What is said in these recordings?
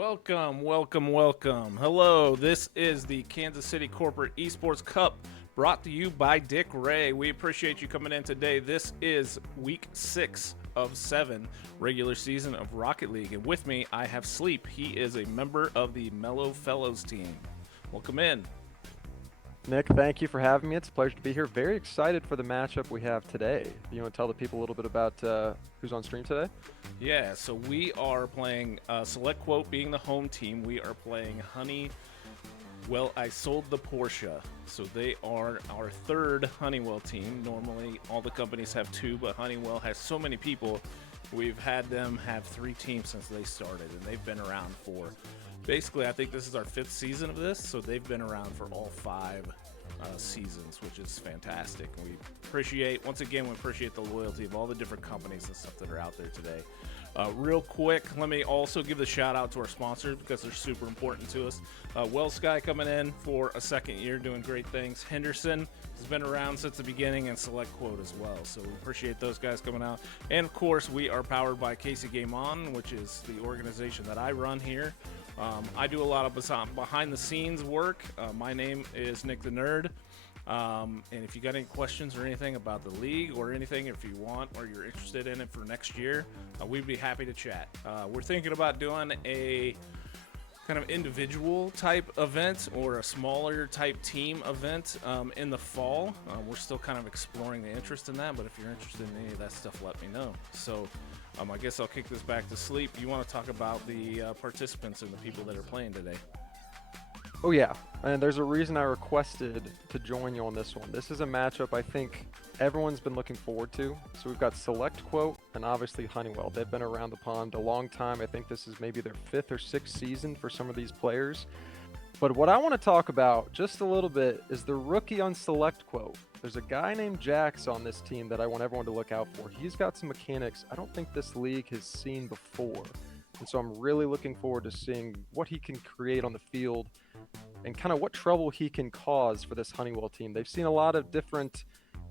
Welcome, welcome, welcome. Hello, this is the Kansas City Corporate Esports Cup brought to you by Dick Ray. We appreciate you coming in today. This is week 6 of 7 regular season of Rocket League. And with me, I have Sleep. He is a member of the Mellow Fellows team. Welcome in. Nick, thank you for having me. It's a pleasure to be here. Very excited for the matchup we have today. You want to tell the people a little bit about who's on stream today? Yeah, so we are playing SelectQuote being the home team. We are playing Honey. Well, I sold the Porsche, so they are our third Honeywell team. Normally, all the companies have 2, but Honeywell has so many people. We've had them have 3 teams since they started, and they've been around for basically, I think this is our 5th season of this, so they've been around for all 5 seasons, which is fantastic. We appreciate, once again, we appreciate the loyalty of all the different companies and stuff that are out there today. Real quick, let me also give a shout out to our sponsors because they're super important to us. WellSky coming in for a second year, doing great things. Henderson has been around since the beginning, and SelectQuote as well. So we appreciate those guys coming out. And of course, we are powered by Casey Game On, which is the organization that I run here. I do a lot of behind the scenes work. My name is Nick the Nerd. And if you got any questions or anything about the league or anything, if you want or you're interested in it for next year, we'd be happy to chat. We're thinking about doing a kind of individual type event or a smaller type team event in the fall. We're still kind of exploring the interest in that, but if you're interested in any of that stuff, let me know. So I guess I'll kick this back to Sleep. You want to talk about the participants and the people that are playing today? Oh yeah, and there's a reason I requested to join you on this one. This is a matchup I think everyone's been looking forward to. So we've got SelectQuote and obviously Honeywell. They've been around the pond a long time. I think this is maybe their 5th or 6th season for some of these players. But what I want to talk about just a little bit is the rookie on SelectQuote. There's a guy named Jax on this team that I want everyone to look out for. He's got some mechanics I don't think this league has seen before. And so I'm really looking forward to seeing what he can create on the field and kind of what trouble he can cause for this Honeywell team. They've seen a lot of different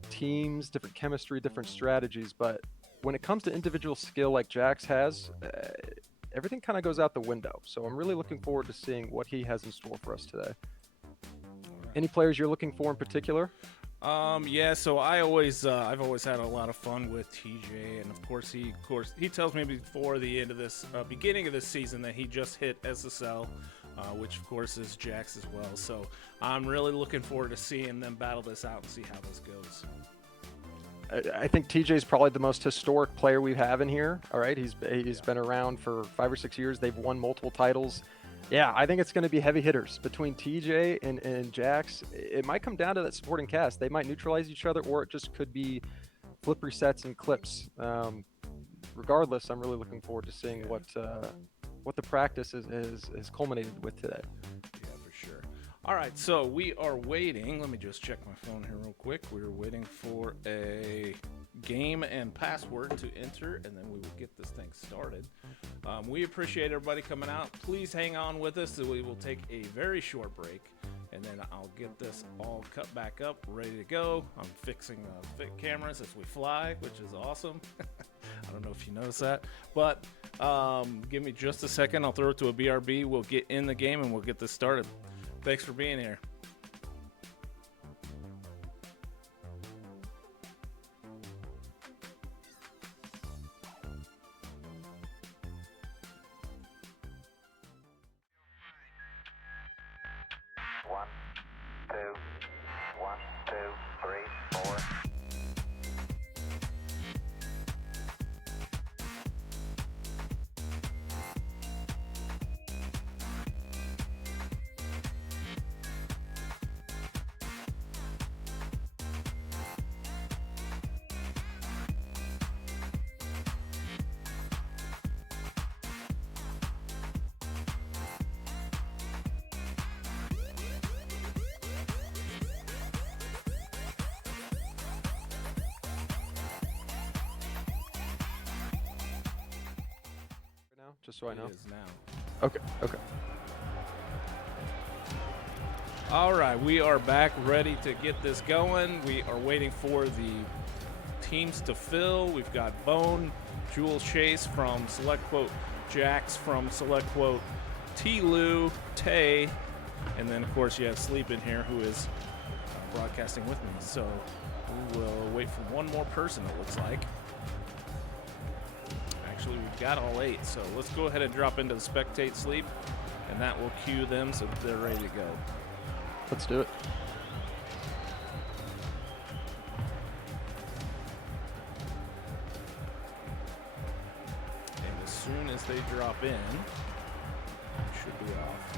teams, different chemistry, different strategies, but when it comes to individual skill like Jax has, everything kind of goes out the window. So I'm really looking forward to seeing what he has in store for us today. Any players you're looking for in particular? Yeah, so I've always had a lot of fun with TJ, and of course he tells me before the end of this beginning of this season that he just hit SSL, which of course is Jax as well. So I'm really looking forward to seeing them battle this out and see how this goes. I think TJ is probably the most historic player we have in here. All right, he's been around for 5 or 6 years. They've won multiple titles. Yeah, I think it's going to be heavy hitters between TJ and Jax. It might come down to that supporting cast. They might neutralize each other, or it just could be flip resets and clips. Regardless, I'm really looking forward to seeing what the practice is culminated with today. Yeah, for sure. All right, so we are waiting. Let me just check my phone here real quick. We're waiting for a game and password to enter, and then we will get this thing started. We appreciate everybody coming out. Please hang on with us. We will take a very short break, and then I'll get this all cut back up, ready to go. I'm fixing cameras as we fly, which is awesome. I don't know if you noticed that, but give me just a second. I'll throw it to a BRB. We'll get in the game, and we'll get this started. Thanks for being here. One, two, 3, 4. Just so I know. It is now. Okay. All right, we are back ready to get this going. We are waiting for the teams to fill. We've got Bone, Jules Chase from SelectQuote, Jax from SelectQuote, T-Lou, Tay, and then of course you have Sleep in here who is broadcasting with me. So we will wait for one more person, it looks like. Actually, we've got all 8, so let's go ahead and drop into the spectate Sleep, and that will cue them so they're ready to go. Let's do it. And as soon as they drop in, should be off.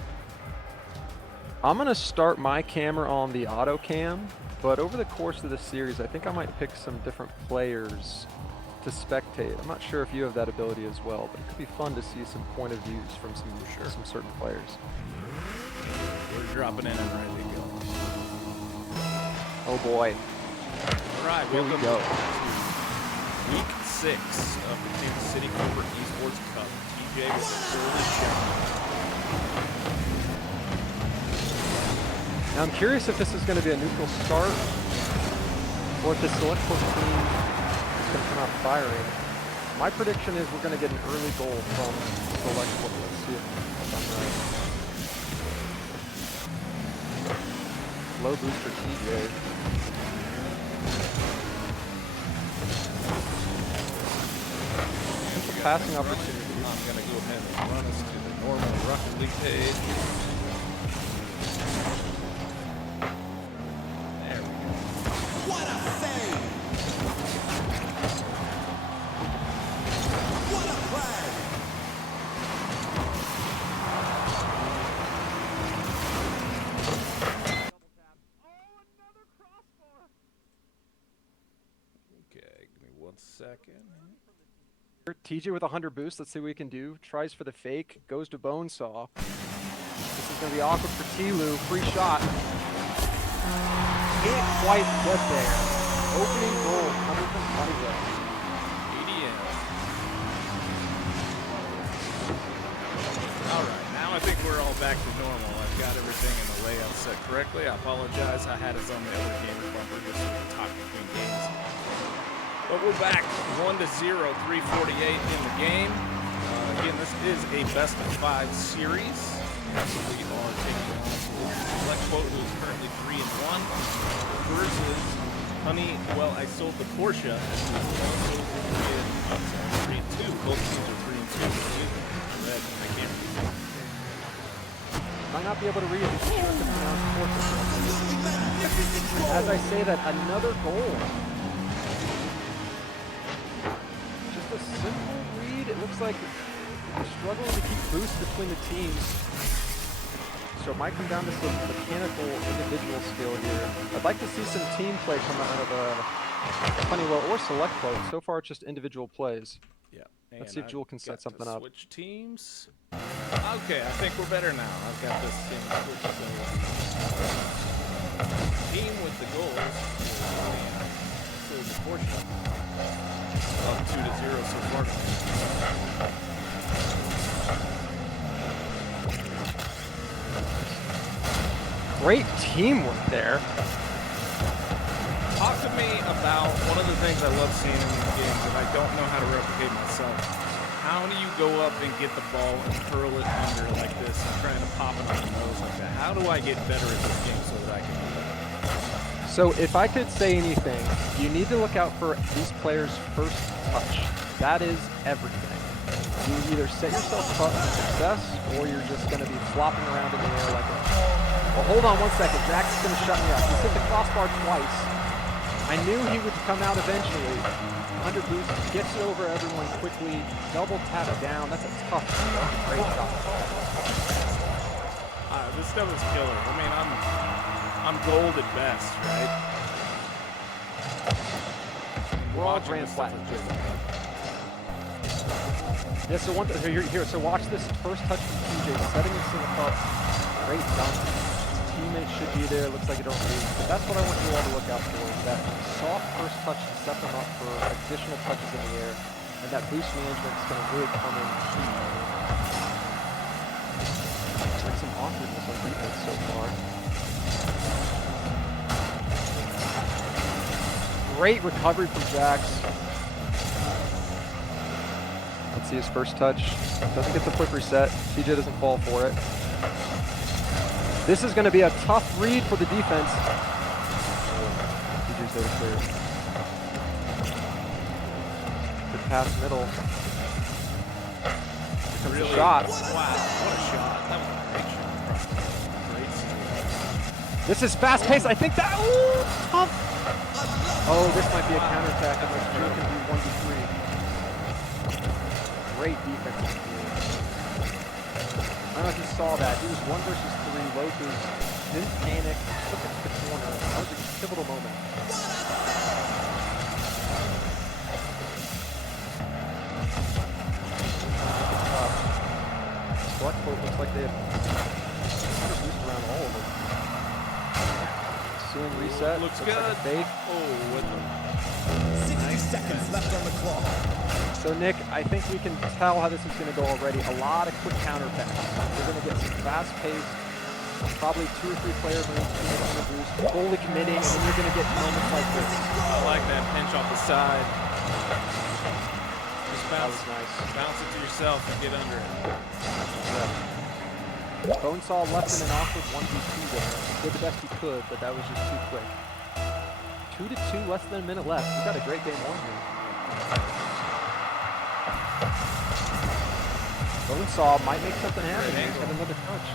I'm going to start my camera on the auto cam, but over the course of the series, I think I might pick some different players to spectate. I'm not sure if you have that ability as well, but it could be fun to see some point of views from some certain players. We're dropping in and ready to go. Oh boy. All right, Here we welcome go. to week 6 of the Kansas City Corporate Esports Cup. TJ with the early shot. Now I'm curious if this is going to be a neutral start, or if the SelectQuote team is going to come out firing. My prediction is we're going to get an early goal from SelectQuote. Let's see if I'm right. Low boost for TJ. Passing opportunity. I'm going to go ahead and run us to the normal Rocket League page. There we go. What a save! What a play! Okay, give me 1 second. TJ with 100 boost. Let's see what we can do. Tries for the fake. Goes to Bonesaw. This is going to be awkward for T-Lou. Free shot. Can't quite get there. Opening goal coming from Honeywell. ADM. All right, now I think we're all back to normal. I've got everything in the layout set correctly. I apologize. I had us on the other gamer bumper just to talk between games. But we're back, 1-0, 3:48 in the game. Again, this is a best-of-5 series. We are taking on SelectQuote, who is currently 3-1, versus Honey. Well, I sold the Porsche, who is also 3-2. Both teams are 3-2. Red, I can't read. Might not be able to read it. Sure to pronounce Porsche. As I say that, another goal. A simple read. It looks like we're struggling to keep boost between the teams. So it might come down to some mechanical individual skill here. I'd like to see some team play come out of Honeywell or SelectQuote. So far it's just individual plays. Yeah. Let's see if Jewel can set something up. Switch teams. Okay, I think we're better now. I've got this team switched. Team with the goals. So the Porsche. Up 2-0 so far. Great teamwork there. Talk to me about one of the things I love seeing in these games that I don't know how to replicate myself. How do you go up and get the ball and curl it under like this and trying to pop it on the nose like that? How do I get better at this game so that I can do that? So if I could say anything, you need to look out for these players' first touch. That is everything. You either set yourself up for success, or you're just going to be flopping around in the air like a... Well, hold on 1 second. Jack's going to shut me up. He's hit the crossbar twice. I knew he would come out eventually. Under boost, gets it over everyone quickly. Double tap down. That's a tough shot. Great shot. This stuff is killer. I mean, I'm gold at best, right? We're all grand flat. Yeah, so here, so watch this first touch from TJ, setting himself up. Great dunk. His teammates should be there. Looks like it don't move. But that's what I want you all to look out for, is that soft first touch to set them up for additional touches in the air. And that boost management is going to really come in key. Looks like some awkwardness on defense so far. Great recovery from Jax. Let's see his first touch. Doesn't get the quick reset. TJ doesn't fall for it. This is going to be a tough read for the defense. TJ's there to clear. Good pass middle. Here comes the shot. Wow, what a shot. That was a great shot. Great save. This is fast paced. I think that. Ooh, tough. Oh, this might be a counterattack unless Drew can do 1v3. Great defense. I don't know if you saw that. He was 1 versus 3, low boost, didn't panic, took it to the corner. That was a pivotal moment. SelectQuote looks like they have kind of boost around all of them. Soon reset. Looks like good. a fake. Oh, with the 60 seconds left on the clock. So Nick, I think we can tell how this is going to go already. A lot of quick counter attacks. We're going to get some fast-paced, probably 2 or 3 players on each team on the boost, fully committing, and then you're going to get moments like this. I like that pinch off the side. Just That bounce, was nice. bounce it to yourself and get under it. Bonesaw left in an awkward 1v2 there. Did the best he could, but that was just too quick. 2-2, less than a minute left. We got a great game 1 here. Bonesaw might make something happen. He's got another touch.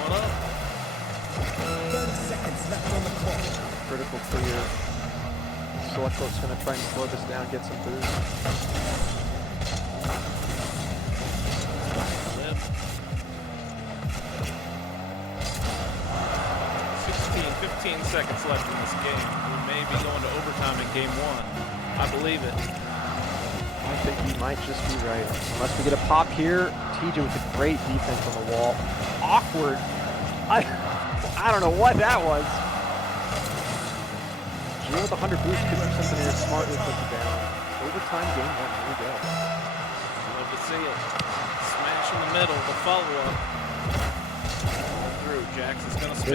One up. 30 seconds left on the clock. Critical clear. SelectQuote's going to try and slow this down, get some boost. 15 seconds left in this game. We may be going to overtime in game 1. I believe it. I think you might just be right. Unless we get a pop here. TJ with a great defense on the wall. Awkward. I don't know what that was. Gio with 100 boost could do something here. Smartly puts it down. Overtime game 1. Here we go. Love to see it. Smash in the middle. The follow-up. Through. Jax is going to spin.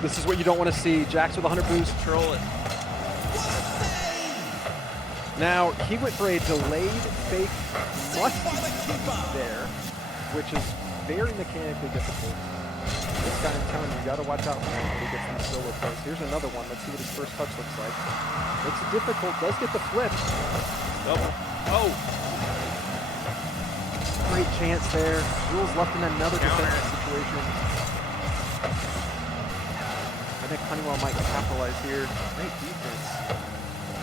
This is what you don't want to see. Jax with 100 boost. Control it. Now, he went for a delayed fake must there, which is very mechanically difficult. This guy, I'm telling you, you got to watch out for him when he gets these solo plays. Here's another one. Let's see what his first touch looks like. It's difficult. Does get the flip. Double. Oh. Great chance there. Jules left in another Counter. defensive situation. I think Honeywell might capitalize here. Great defense.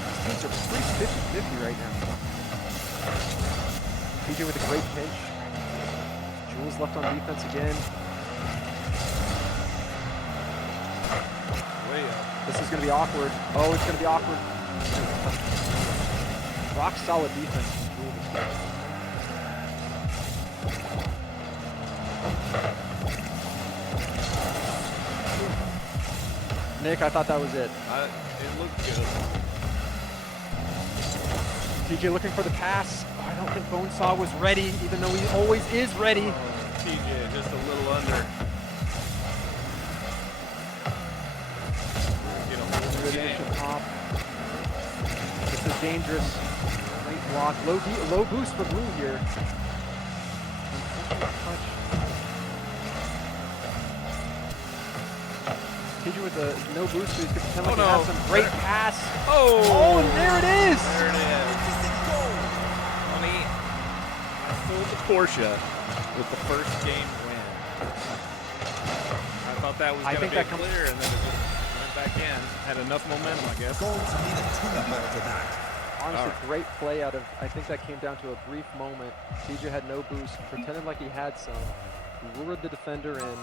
These teams are pretty 50-50 right now. PJ with a great pinch. Jules left on defense again. Way up. This is going to be awkward. Oh, it's going to be awkward. Rock solid defense from Jules this game. Nick, I thought that was it. It looked good. TJ looking for the pass. I don't think Bonesaw was ready, even though he always is ready. TJ just a little under. Get a hold of the game. Pop. This is dangerous. Great block. Low boost for Blue here. TJ with a no boost, so he's going to pretend like he has some great pass. Oh, and there it is! There it is. Honey, I sold the Porsche with the first game win. I thought that was going to be clear, and then it just went back in. Had enough momentum, I guess. Going to need a two-ball to that. Honestly, great play out of, I think that came down to a brief moment. TJ had no boost, pretended like he had some, lured the defender in.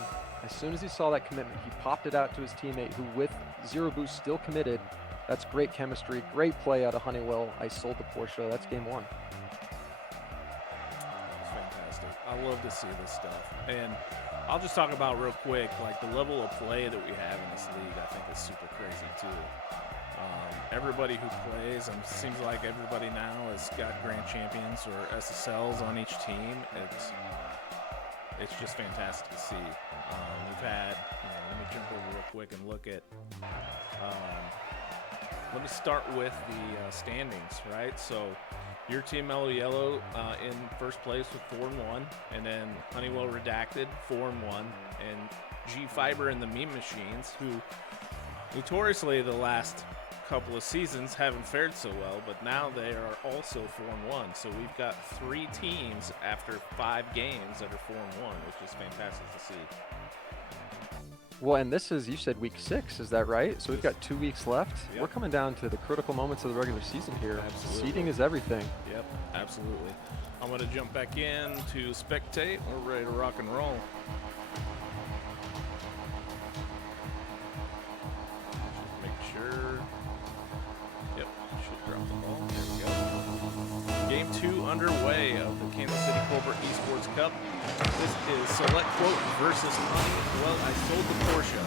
As soon as he saw that commitment, he popped it out to his teammate who, with 0 boost, still committed. That's great chemistry, great play out of Honeywell. I sold the Porsche. That's game 1. It's fantastic. I love to see this stuff. And I'll just talk about real quick, like the level of play that we have in this league, I think is super crazy too. Everybody who plays, and seems like everybody now has got grand champions or SSLs on each team. it's just fantastic to see. We've had, let me jump over real quick and look at, let me start with the standings, right? So your team, Mellow Yellow, in first place with 4-1, and then Honeywell Redacted, 4-1, and G Fiber and the Meme Machines, who notoriously the last couple of seasons haven't fared so well, but now they are also 4-1. So we've got 3 teams after 5 games that are 4-1, which is fantastic to see. Well, and this is, you said week 6, is that right? So we've got 2 weeks left. Yep. We're coming down to the critical moments of the regular season here. Absolutely. Seeding is everything. Yep, absolutely. I'm going to jump back in to spectate. We're ready to rock and roll. Just make sure. Yep, should drop the ball. There we go. Game 2 underway of the Kansas City Corporate Esports Cup. This is SelectQuote versus Honey. Well, I sold the Porsche.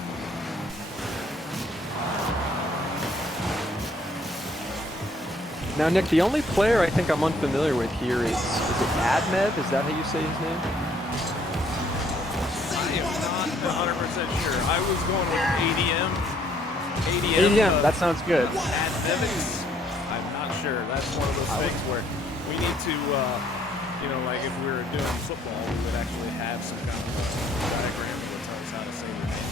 Now, Nick, the only player I think I'm unfamiliar with here is it Admev? Is that how you say his name? I am not 100% sure. I was going with ADM. ADM, that sounds good. Admevix. I'm not sure. That's one of those things where we need to, like if we were doing football, we would actually have some kind of a diagram that would tell us how to say the name.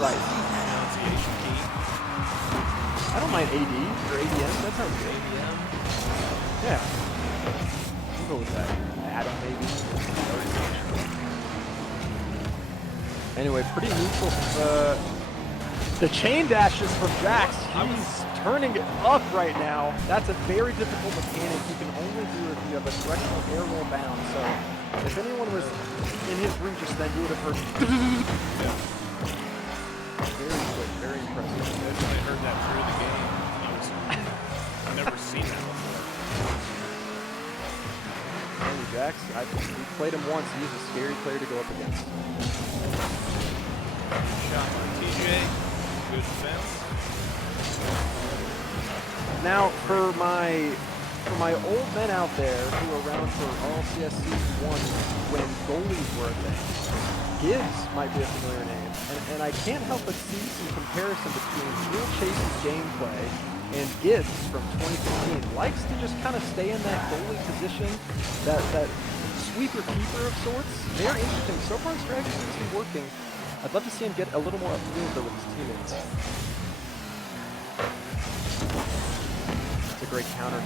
Right. Pronunciation key. I don't mind AD or ADM. That sounds good. ADM. Yeah. We'll go with that. Adam, maybe. Anyway, pretty neutral. The chain dashes from Jax. He's turning it up right now. That's a very difficult mechanic. You can only do if you have a directional air roll bound. So if anyone was in his room just then, you would have heard. Yeah. Very quick, very impressive. I actually heard that through the game. I've never seen that before. Andy Jax, we played him once. He's a scary player to go up against. Shot by TJ. Good defense. Now, for my old men out there who were around for all CS Season 1 when goalies were a thing, Gibbs might be a familiar name. And I can't help but see some comparison between Real Chase's gameplay and Gibbs from 2015. Likes to just kind of stay in that goalie position, that sweeper keeper of sorts. Very interesting. So far, strategy seems to be working. I'd love to see him get a little more upfield though with his teammates. It's a great counter.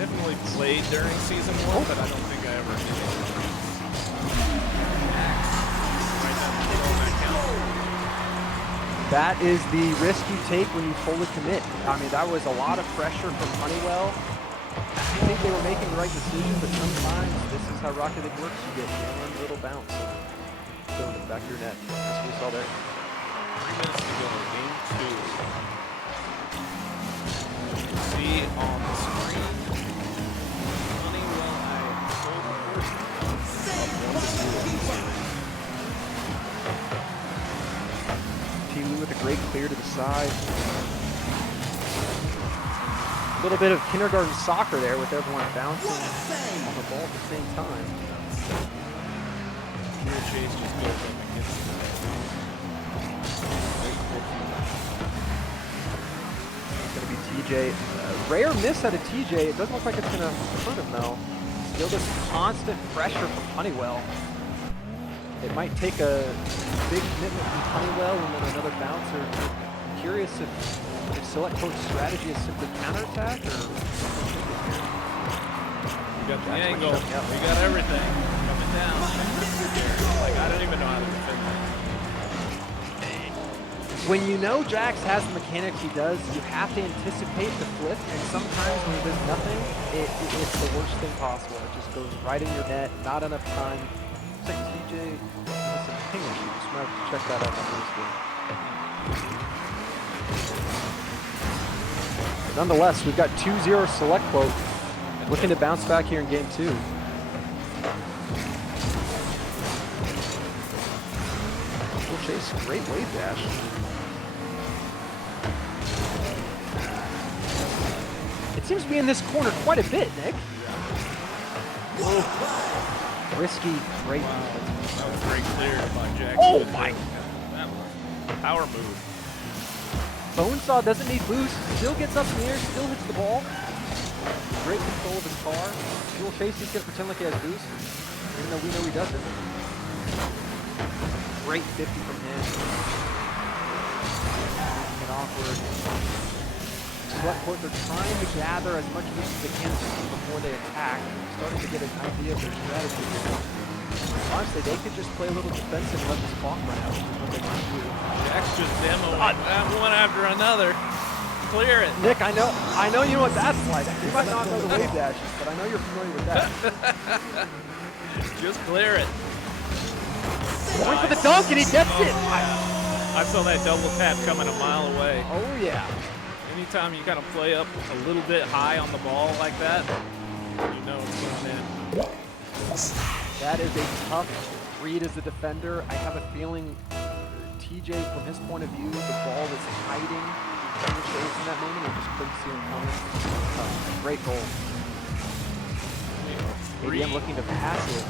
Definitely played during season 1, but I don't think I ever did it. Right down the middle of that count. That is the risk you take when you fully commit. I mean, that was a lot of pressure from Honeywell. I think they were making the right decision, but sometimes this is how Rocket League works. You get one little bounce. Going in the back of your net. That's what we saw there. 3 minutes to go, game 2. You can see on the screen, Honeywell, I told the person. T. Lou with a great clear to the side. A little bit of kindergarten soccer there with everyone bouncing on the ball at the same time. Real Chase just goes up and gets it. It's going to be TJ. Rare miss out of TJ. It doesn't look like it's going to hurt him, though. Still this constant pressure from Honeywell. It might take a big commitment from Honeywell and then another bouncer. I'm curious if SelectQuote's strategy is simply counterattack or... We got the angle. We got everything coming down. Like, I don't even know how to defend that. When you know Jax has the mechanics he does, you have to anticipate the flip, and sometimes when he does nothing, it's the worst thing possible. It just goes right in your net, not enough time. Looks like TJ has some ping issues. Just might have to check that out after this game. Nonetheless, we've got 2-0 SelectQuote. Looking to bounce back here in game 2. We'll chase, great wave dash. It seems to be in this corner quite a bit, Nick. Risky, great. Wow, that was great clear by Jackson. Oh my! That was a power move. Bonesaw doesn't need boost, still gets up in the air, still hits the ball. Great control of his car. Fuel Chase, he's gonna pretend like he has boost, even though we know he doesn't. Great 50 from him. Making it awkward. SelectQuote, they're trying to gather as much boost as they can before they attack. Starting to get an idea of their strategy. Honestly, they could just play a little defensive and let this clock run out. Is what they might do. Jack's just demoing that one after another. Clear it. Nick, I know you know what that's like. You might not know the wave dashes, but I know you're familiar with that. Just clear it. Going for the dunk and he gets Oh, it. yeah. I saw that double tap coming a mile away. Oh yeah. Anytime you kind of play up a little bit high on the ball like that, you know it's going in. That is a tough read as a defender. I have a feeling TJ, from his point of view, the ball is hiding in the shades in that moment and just couldn't see him coming. Great goal. ADM looking to pass it.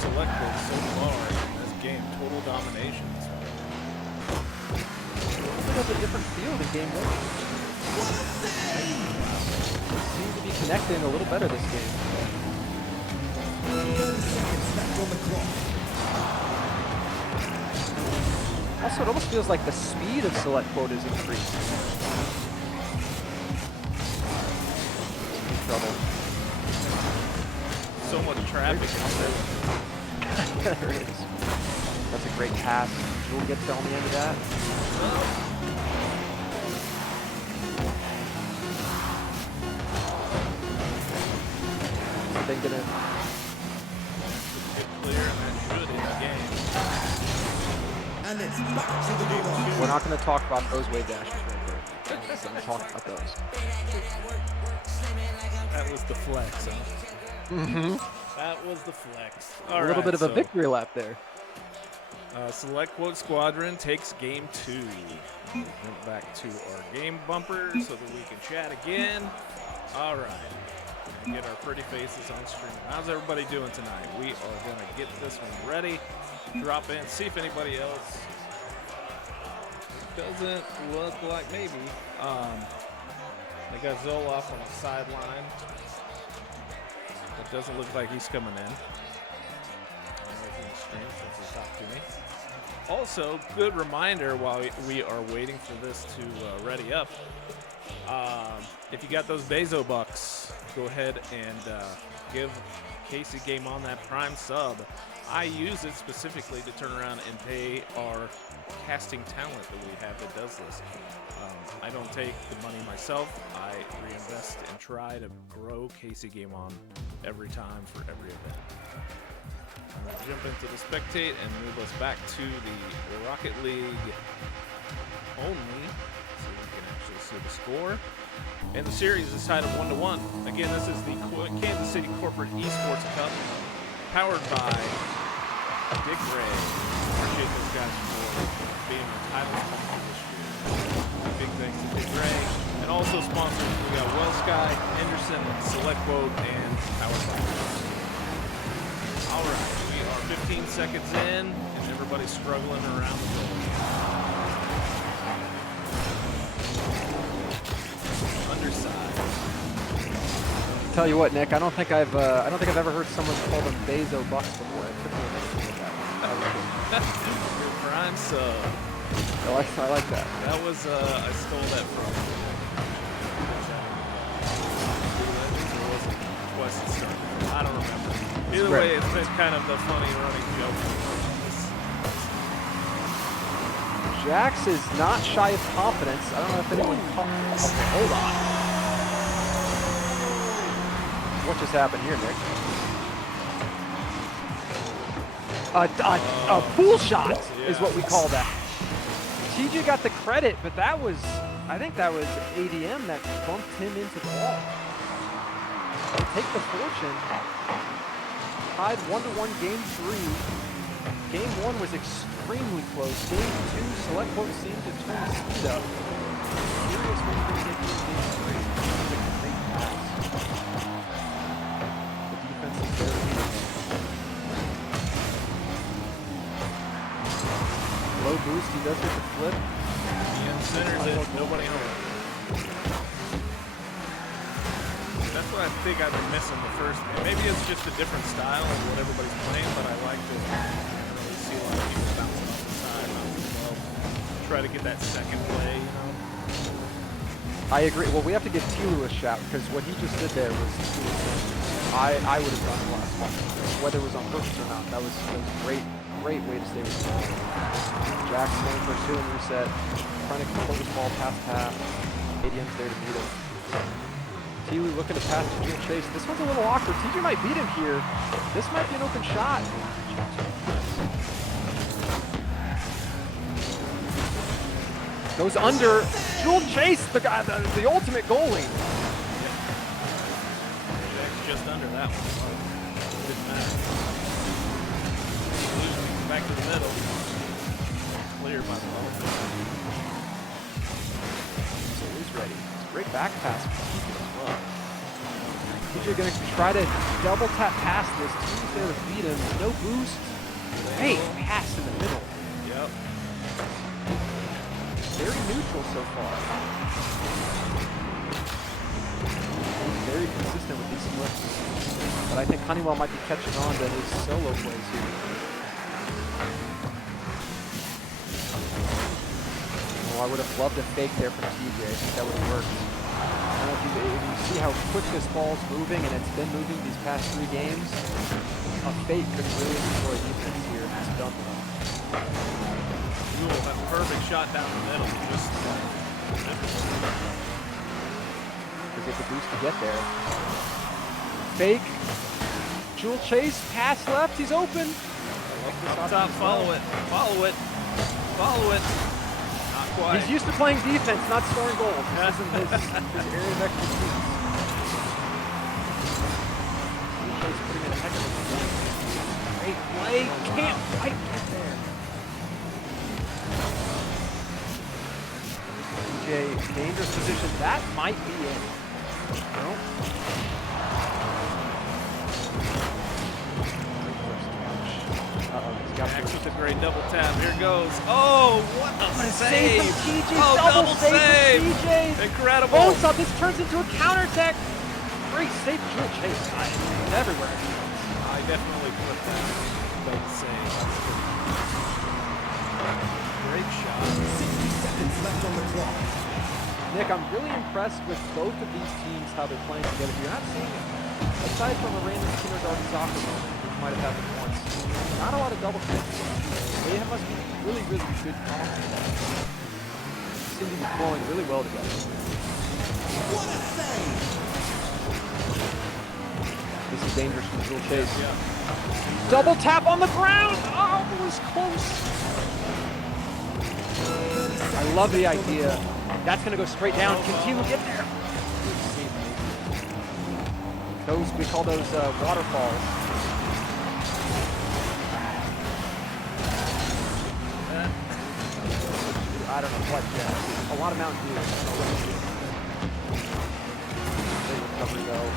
Selected so far in this game, total domination. A little bit of a different feel than game one. Seem to be connecting a little better this game. 30 seconds left on the clock. Also, it almost feels like the speed of SelectQuote is increased. Trouble. So much traffic out there. There it is. That's a great pass. Jewel gets on the end of that. They're gonna Get clear and that should end the game. And it's back to the game on. We're not going to talk about those wave dashes right there. We're not going to talk about those. That was the flex, huh? Mm-hmm. That was the flex. A little bit of a victory lap there. SelectQuote Squadron takes game 2. We went back to our game bumper so that we can chat again. All right. Get our pretty faces on stream. How's everybody doing tonight? We are going to get this one ready. Drop in, see if anybody else doesn't look like maybe. They got Zoloff on the sideline. It doesn't look like he's coming in. Also, good reminder while we are waiting for this to ready up. If you got those Bezo bucks, go ahead and give Casey Game On that Prime sub. I use it specifically to turn around and pay our casting talent that we have that does this. I don't take the money myself. I reinvest and try to grow Casey Game On every time for every event. Jump into the spectate and move us back to the Rocket League only, so we can actually see the score. And the series is tied at 1-1. Again, this is the Kansas City Corporate Esports Cup, powered by Big Ray. Appreciate those guys for being our title sponsor this year. Big thanks to Big Ray. And also sponsors, we got Wellsky, Henderson, SelectQuote, and Powered by. All right, we are 15 seconds in, and everybody's struggling around the goal. Underside. Tell you what, Nick, I don't think I've ever heard someone call them Bezo bucks before. It took me a minute to get that one. Your prime sub. I like that. That was I stole that from. I don't remember. Either way, it's been kind of the funny running joke. Jax is not shy of confidence. I don't know if anyone caught. Okay, hold on. What just happened here, Nick? A pool shot is what we call that. TJ got the credit, but that was, I think that was ADM that bumped him into the wall. They take the fortune. Tied 1-1 game 3. Game 1 was extremely close. Game 2, SelectQuote seemed to turn the speed up. Curious what they're going to do in game 3. It's a great pass. The defense is very good. boost. He does get the flip. Ian centers it. Nobody home. That's what I think I've been missing the first. Maybe it's just a different style of what everybody's playing, but I like to really see a lot of people bouncing off the side, bouncing low. Try to get that second play, you know. I agree. Well, we have to give Tilu a shout because what he just did there was I would have done the last one, whether it was on purpose or not. That was a great way to stay with the ball. Jackson going for a ceiling reset, trying to control this ball past half. ADM's there to meet him. Tilu looking to pass to June Chase. This one's a little awkward. TJ might beat him here. This might be an open shot. Goes under. Jewel Chase, the guy, the ultimate goalie. Just under that one. Didn't matter. Back to the middle. Clear by the ball. So he's ready. It's a great back pass from TJ as well. TJ going to try to double tap past this. Team's there to beat him. No boost. Great pass in the middle. Yep. Very neutral so far. He's very consistent with these flips. But I think Honeywell might be catching on to his solo plays here. Well, I would have loved a fake there from TJ. I think that would have worked. I don't know if you see how quick this ball's moving, and it's been moving these past 3 games. A fake could really destroy defense here. It's done well. Jewel, that perfect shot down the middle. Just to get the boost to get there. Fake. Jewel Chase, pass left, he's open. up top, follow it. Follow it. Follow it. Not quite. He's used to playing defense, not scoring goals. This isn't his area of expertise. Jewel Chase putting in a heck of a defense. Great play, can't quite get there. Dangerous position. That might be it. No. Max with a great double tap. Here goes. Oh, what a save! Save from TJ. Oh, double save! From TJ. Incredible. Bones up. This turns into a counterattack. Great save, Jewel Chase. It's everywhere. I definitely put that double save. Great shot. 60 seconds left on the clock. Nick, I'm really impressed with both of these teams, how they're playing together. You're not seeing it. Aside from a random kindergarten soccer moment, which might have happened once, not a lot of double kicks. They must be really, really good comps for that. They seem to be flowing really well together. What a save! This is dangerous from Jewel Chase. Yeah. Double tap on the ground! Oh, it was close. I love the idea. That's going to go straight down. Can Tilu get there? Those, we call those waterfalls. I don't know what, a lot of Mountain Dew. Great recovery though.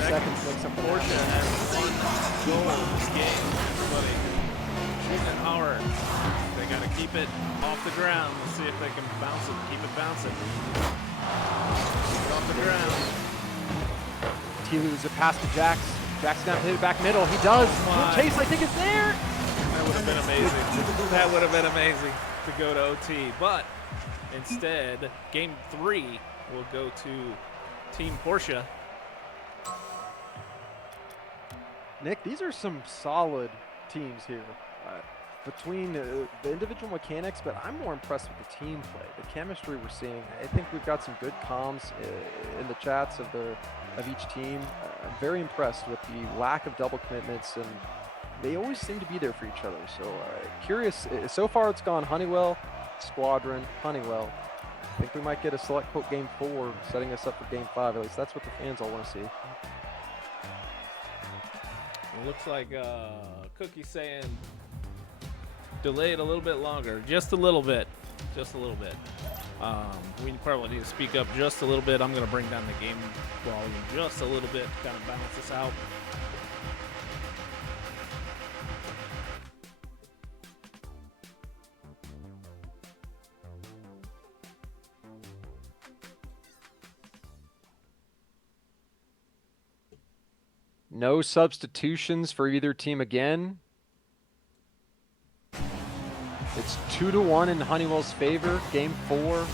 8 seconds makes up for Porsche has one goal in this game. Everybody shooting it hard. They got to keep it off the ground. Let's see if they can bounce it. Keep it bouncing. Keep it off the ground. Tilu's a pass to Jax. Jax down to hit it back middle. He does. Chase, I think, is there. That would have been amazing. That would have been amazing to go to OT. But instead, game 3 will go to Team Porsche. Nick, these are some solid teams here. Between the individual mechanics, but I'm more impressed with the team play, the chemistry we're seeing. I think we've got some good comms in the chats of each team. I'm very impressed with the lack of double commitments, and they always seem to be there for each other. So curious. So far, it's gone Honeywell, SQuadron, Honeywell. I think we might get a SelectQuote game 4, setting us up for game 5. At least that's what the fans all want to see. It looks like Cookie saying delay it a little bit longer, just a little bit. We probably need to speak up just a little bit. I'm going to bring down the game volume just a little bit, kind of balance this out. No substitutions for either team again. It's 2-1 in Honeywell's favor. Game 4.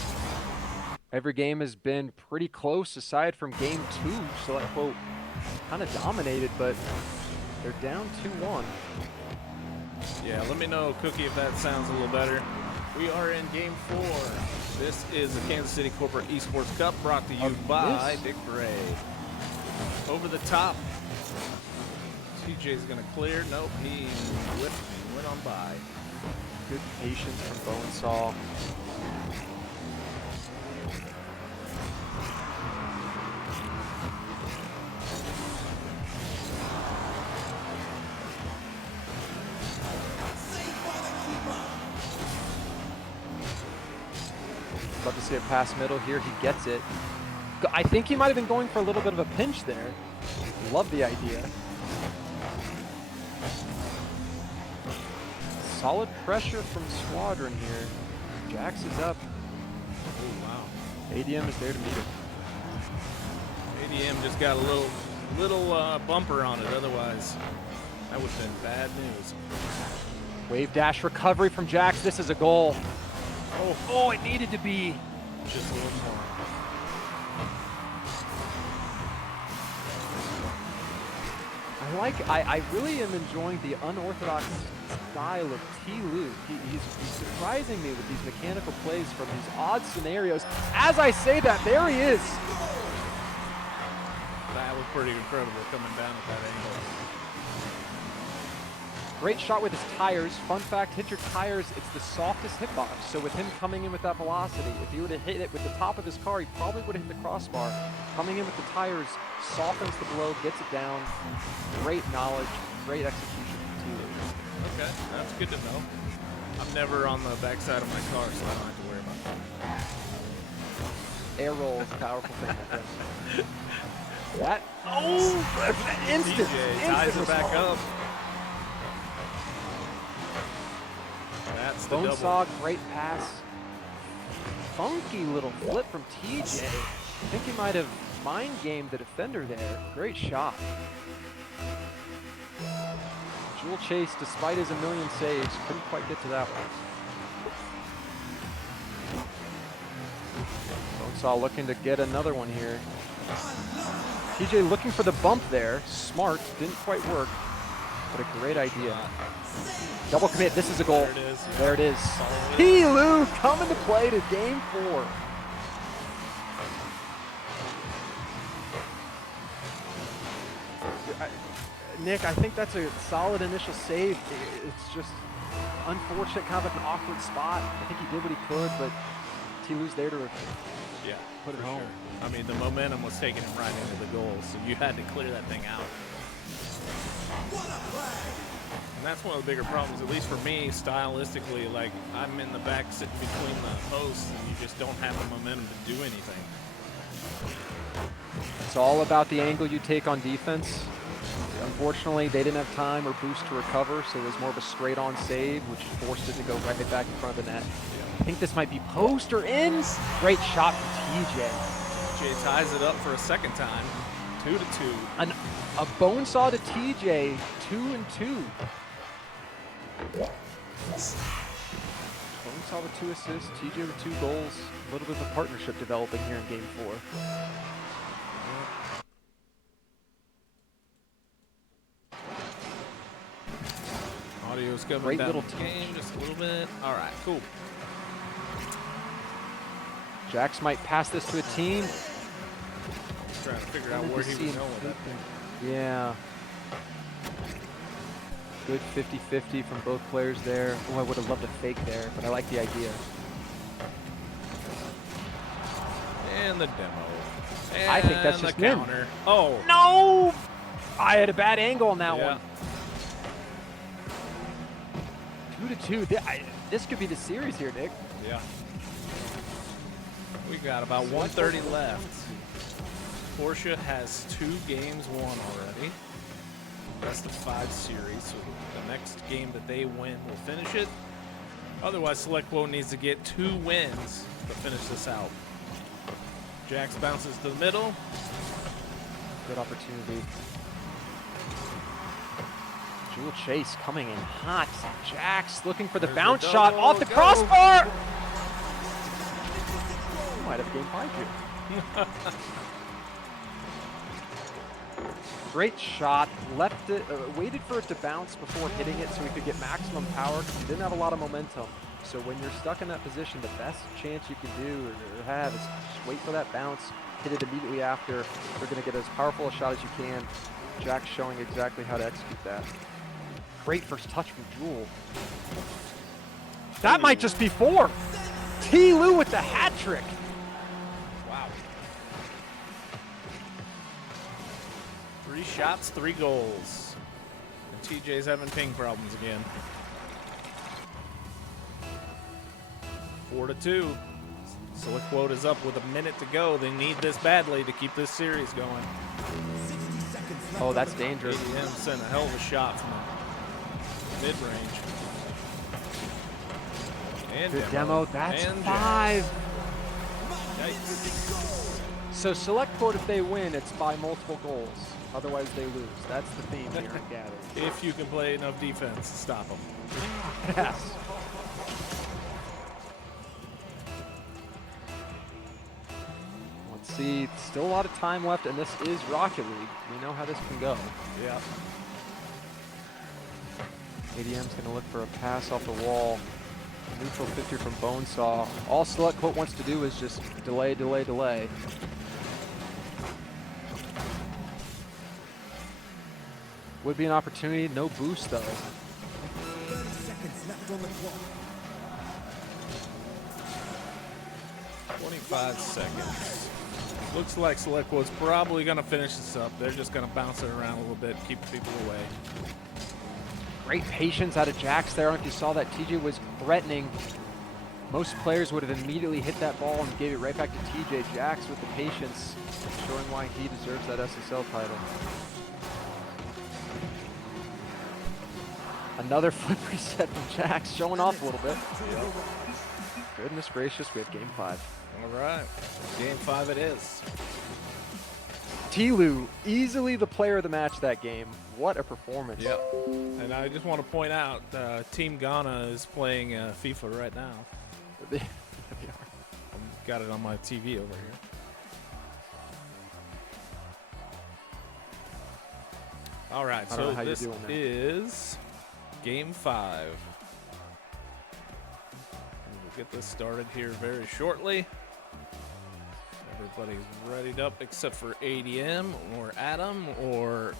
Every game has been pretty close aside from game 2. SelectQuote kind of dominated, but they're down 2-1. Yeah, let me know, Cookie, if that sounds a little better. We are in game 4. This is the Kansas City Corporate Esports Cup, brought to you by Dick Gray. Over the top. TJ's gonna clear. Nope, he whipped and went on by. Good patience from Bonesaw. Love to see a pass middle here. He gets it. I think he might have been going for a little bit of a pinch there. Love the idea. Solid pressure from SQuadron here. Jax is up. Oh, wow. ADM is there to meet him. ADM just got a little bumper on it. Otherwise, that would have been bad news. Wave dash recovery from Jax. This is a goal. Oh, it needed to be. Just a little more. I really am enjoying the unorthodox style of T-Lu. He's surprising me with these mechanical plays from these odd scenarios. As I say that, there he is. That was pretty incredible coming down at that angle. Great shot with his tires. Fun fact, hit your tires, it's the softest hitbox. So with him coming in with that velocity, if he were to hit it with the top of his car, he probably would have hit the crossbar. Coming in with the tires, softens the blow, gets it down. Great knowledge, great execution from T-Lu. Okay, that's good to know. I'm never on the backside of my car, so I don't have to worry about that. Air roll is a powerful thing. That, instant, TJ ties instant it back response. up. That's the Bonesaw, double. great pass. Funky little flip from TJ. I think he might have mind gamed the defender there. Great shot. Jewel chase, despite his 1,000,000 saves, couldn't quite get to that one. Bonesaw looking to get another one here. TJ looking for the bump there. Smart, didn't quite work, but a great idea. Double commit, this is a goal. There it is. Yeah. There it is. T-Lu coming to play to game 4. Nick, I think that's a solid initial save. It's just unfortunate, kind of an awkward spot. I think he did what he could, but T-Lu's there to put it home. Sure. I mean, the momentum was taking him right into the goal, so you had to clear that thing out. And that's one of the bigger problems, at least for me, stylistically. Like, I'm in the back sitting between the posts, and you just don't have the momentum to do anything. It's all about the angle you take on defense. Unfortunately, they didn't have time or boost to recover, so it was more of a straight-on save, which forced it to go right back in front of the net. I think this might be post or in. Great shot from TJ. TJ ties it up for a second time, 2-2. A Bonesaw to TJ, 2-2. Bonesaw with 2 assists, TJ with 2 goals. A little bit of a partnership developing here in game 4. Audio's coming Great down little the game just a little bit. All right, cool. Jax might pass this to a team. Trying to figure out where he was going with that thing. Yeah. Good 50-50 from both players there. Oh, I would have loved a fake there, but I like the idea. And the demo. And I think that's the just in. counter. Oh. No! I had a bad angle on that Yeah. one. 2-2. This could be the series here, Nick. Yeah. We got about 1:30 left. Porsche has 2 games won already. Best of 5 series, so the next game that they win will finish it. Otherwise, SelectQuote needs to get 2 wins to finish this out. Jax bounces to the middle. Good opportunity. Jewel Chase coming in hot. Jax looking for the There's bounce the shot double. off the Go. crossbar. You might have a game 5 here. Great shot. Left it, waited for it to bounce before hitting it so he could get maximum power because he didn't have a lot of momentum. So when you're stuck in that position, the best chance you can do or have is just wait for that bounce, hit it immediately after. You're going to get as powerful a shot as you can. Jack's showing exactly how to execute that. Great first touch from Jewel. That might just be 4. T. Lou with the hat trick. Wow. 3 shots, 3 goals. And TJ's having ping problems again. 4-2. SelectQuote is up with a minute to go. They need this badly to keep this series going. 60 seconds left. Oh, that's dangerous. ADM sent a hell of a shot from mid-range. And Good demo. That's and 5. Yikes. So SelectQuote, if they win, it's by multiple goals. Otherwise, they lose. That's the theme here in Gathering. If you can play enough defense to stop them. Yes. Let's see. Still a lot of time left, and this is Rocket League. We know how this can go. Yeah. ADM's going to look for a pass off the wall. Neutral 50 from Bonesaw. All SelectQuote wants to do is just delay, delay, delay. Would be an opportunity. No boost, though. 30 seconds left on the clock. 25 seconds. Looks like SelectQuote's probably going to finish this up. They're just going to bounce it around a little bit, keep people away. Great patience out of Jax there. I don't know if you saw that. TJ was threatening. Most players would have immediately hit that ball and gave it right back to TJ. Jax with the patience, showing why he deserves that SSL title. Another flip reset from Jax, showing off a little bit. Goodness gracious, we have game 5. All right. Game 5 it is. T-Lou, easily the player of the match that game. What a performance. Yep. And I just want to point out, Team Ghana is playing FIFA right now. I've got it on my TV over here. All right, I don't know so how you're this doing that. is Game 5. We'll get this started here very shortly. Everybody's readied up except for ADM or Adam or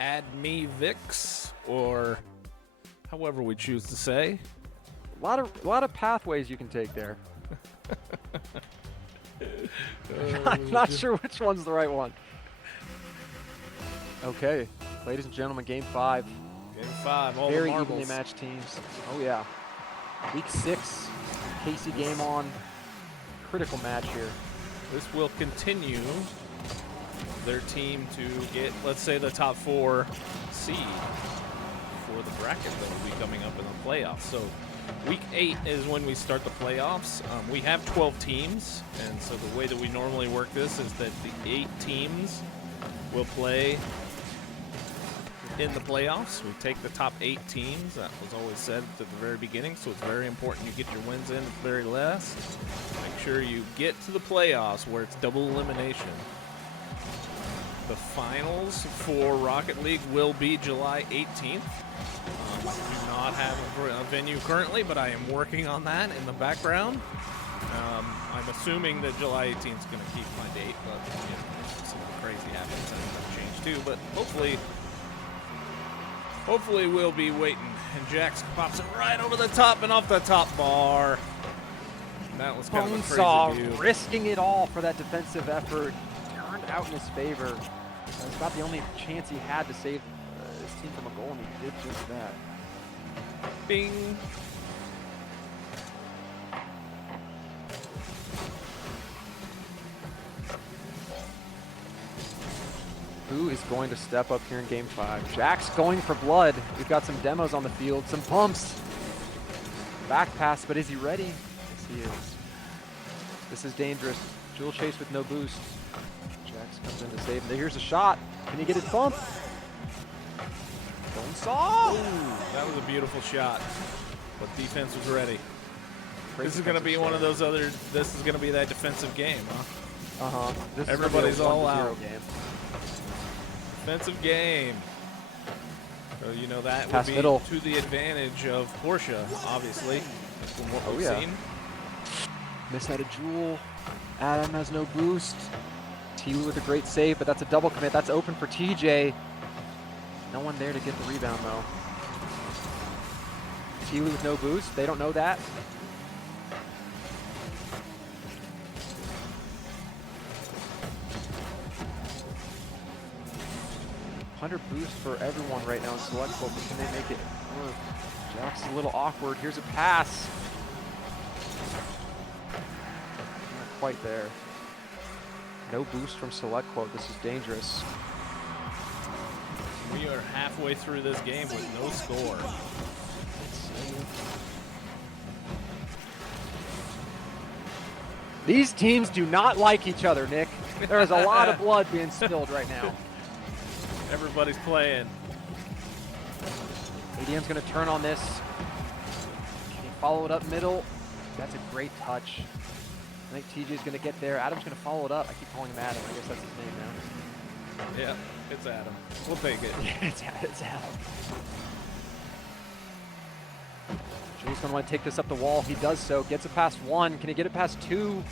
AdMeVix or however we choose to say. A lot of pathways you can take there. I'm not sure which one's the right one. Okay, ladies and gentlemen, game 5. Game 5, all Very the evenly marbles. matched teams. Oh yeah. Week 6, Casey game on. Critical match here. This will continue their team to get, let's say, the top 4 seed for the bracket that will be coming up in the playoffs. So week 8 is when we start the playoffs. We have 12 teams, and so the way that we normally work this is that the 8 teams will play in the playoffs. We take the top 8 teams. That was always said at the very beginning, so it's very important you get your wins in at the very last. Make sure you get to the playoffs where it's double elimination. The finals for Rocket League will be July 18th. We do not have a venue currently, but I am working on that in the background. I'm assuming that July 18th is going to keep my date, but you know, if something crazy happens, that might change too. But hopefully we'll be waiting. And Jax pops it right over the top and off the top bar. And that was kind of a Bonesaw crazy view. risking it all for that defensive effort. Turned out in his favor. It's about the only chance he had to save his team from a goal, and he did just that. Bing. Who is going to step up here in game 5? Jack's going for blood. We've got some demos on the field, some pumps. Back pass, but is he ready? Yes, he is. This is dangerous. Jewel chase with no boost. Jax comes in to save him. Here's a shot. Can he get his bump? Bonesaw! That was a beautiful shot, but defense was ready. Great This is going to be defensive one of save. those other. This is going to be that defensive game, huh? This Everybody's is gonna be a all 1-0 out. game. Defensive game. So you know that Pass would be middle. to the advantage of Porsche, obviously, from what Oh, we've yeah. seen. Miss out a Jewel. Adam has no boost. T with a great save, but that's a double commit. That's open for TJ. No one there to get the rebound, though. T with no boost. They don't know that. $100 boost for everyone right now in SelectQuote, but can they make it work? Jack's a little awkward. Here's a pass. Not quite there. No boost from SelectQuote. This is dangerous. We are halfway through this game with no score. These teams do not like each other, Nick. There is a lot of blood being spilled right now. Everybody's playing. ADM's going to turn on this. Can he follow it up middle? That's a great touch. I think TJ's going to get there. Adam's going to follow it up. I keep calling him Adam. I guess that's his name now. Yeah, it's Adam. We'll take it. It's Adam. Julie's going to want to take this up the wall. He does so. Gets it past 1. Can he get it past 2?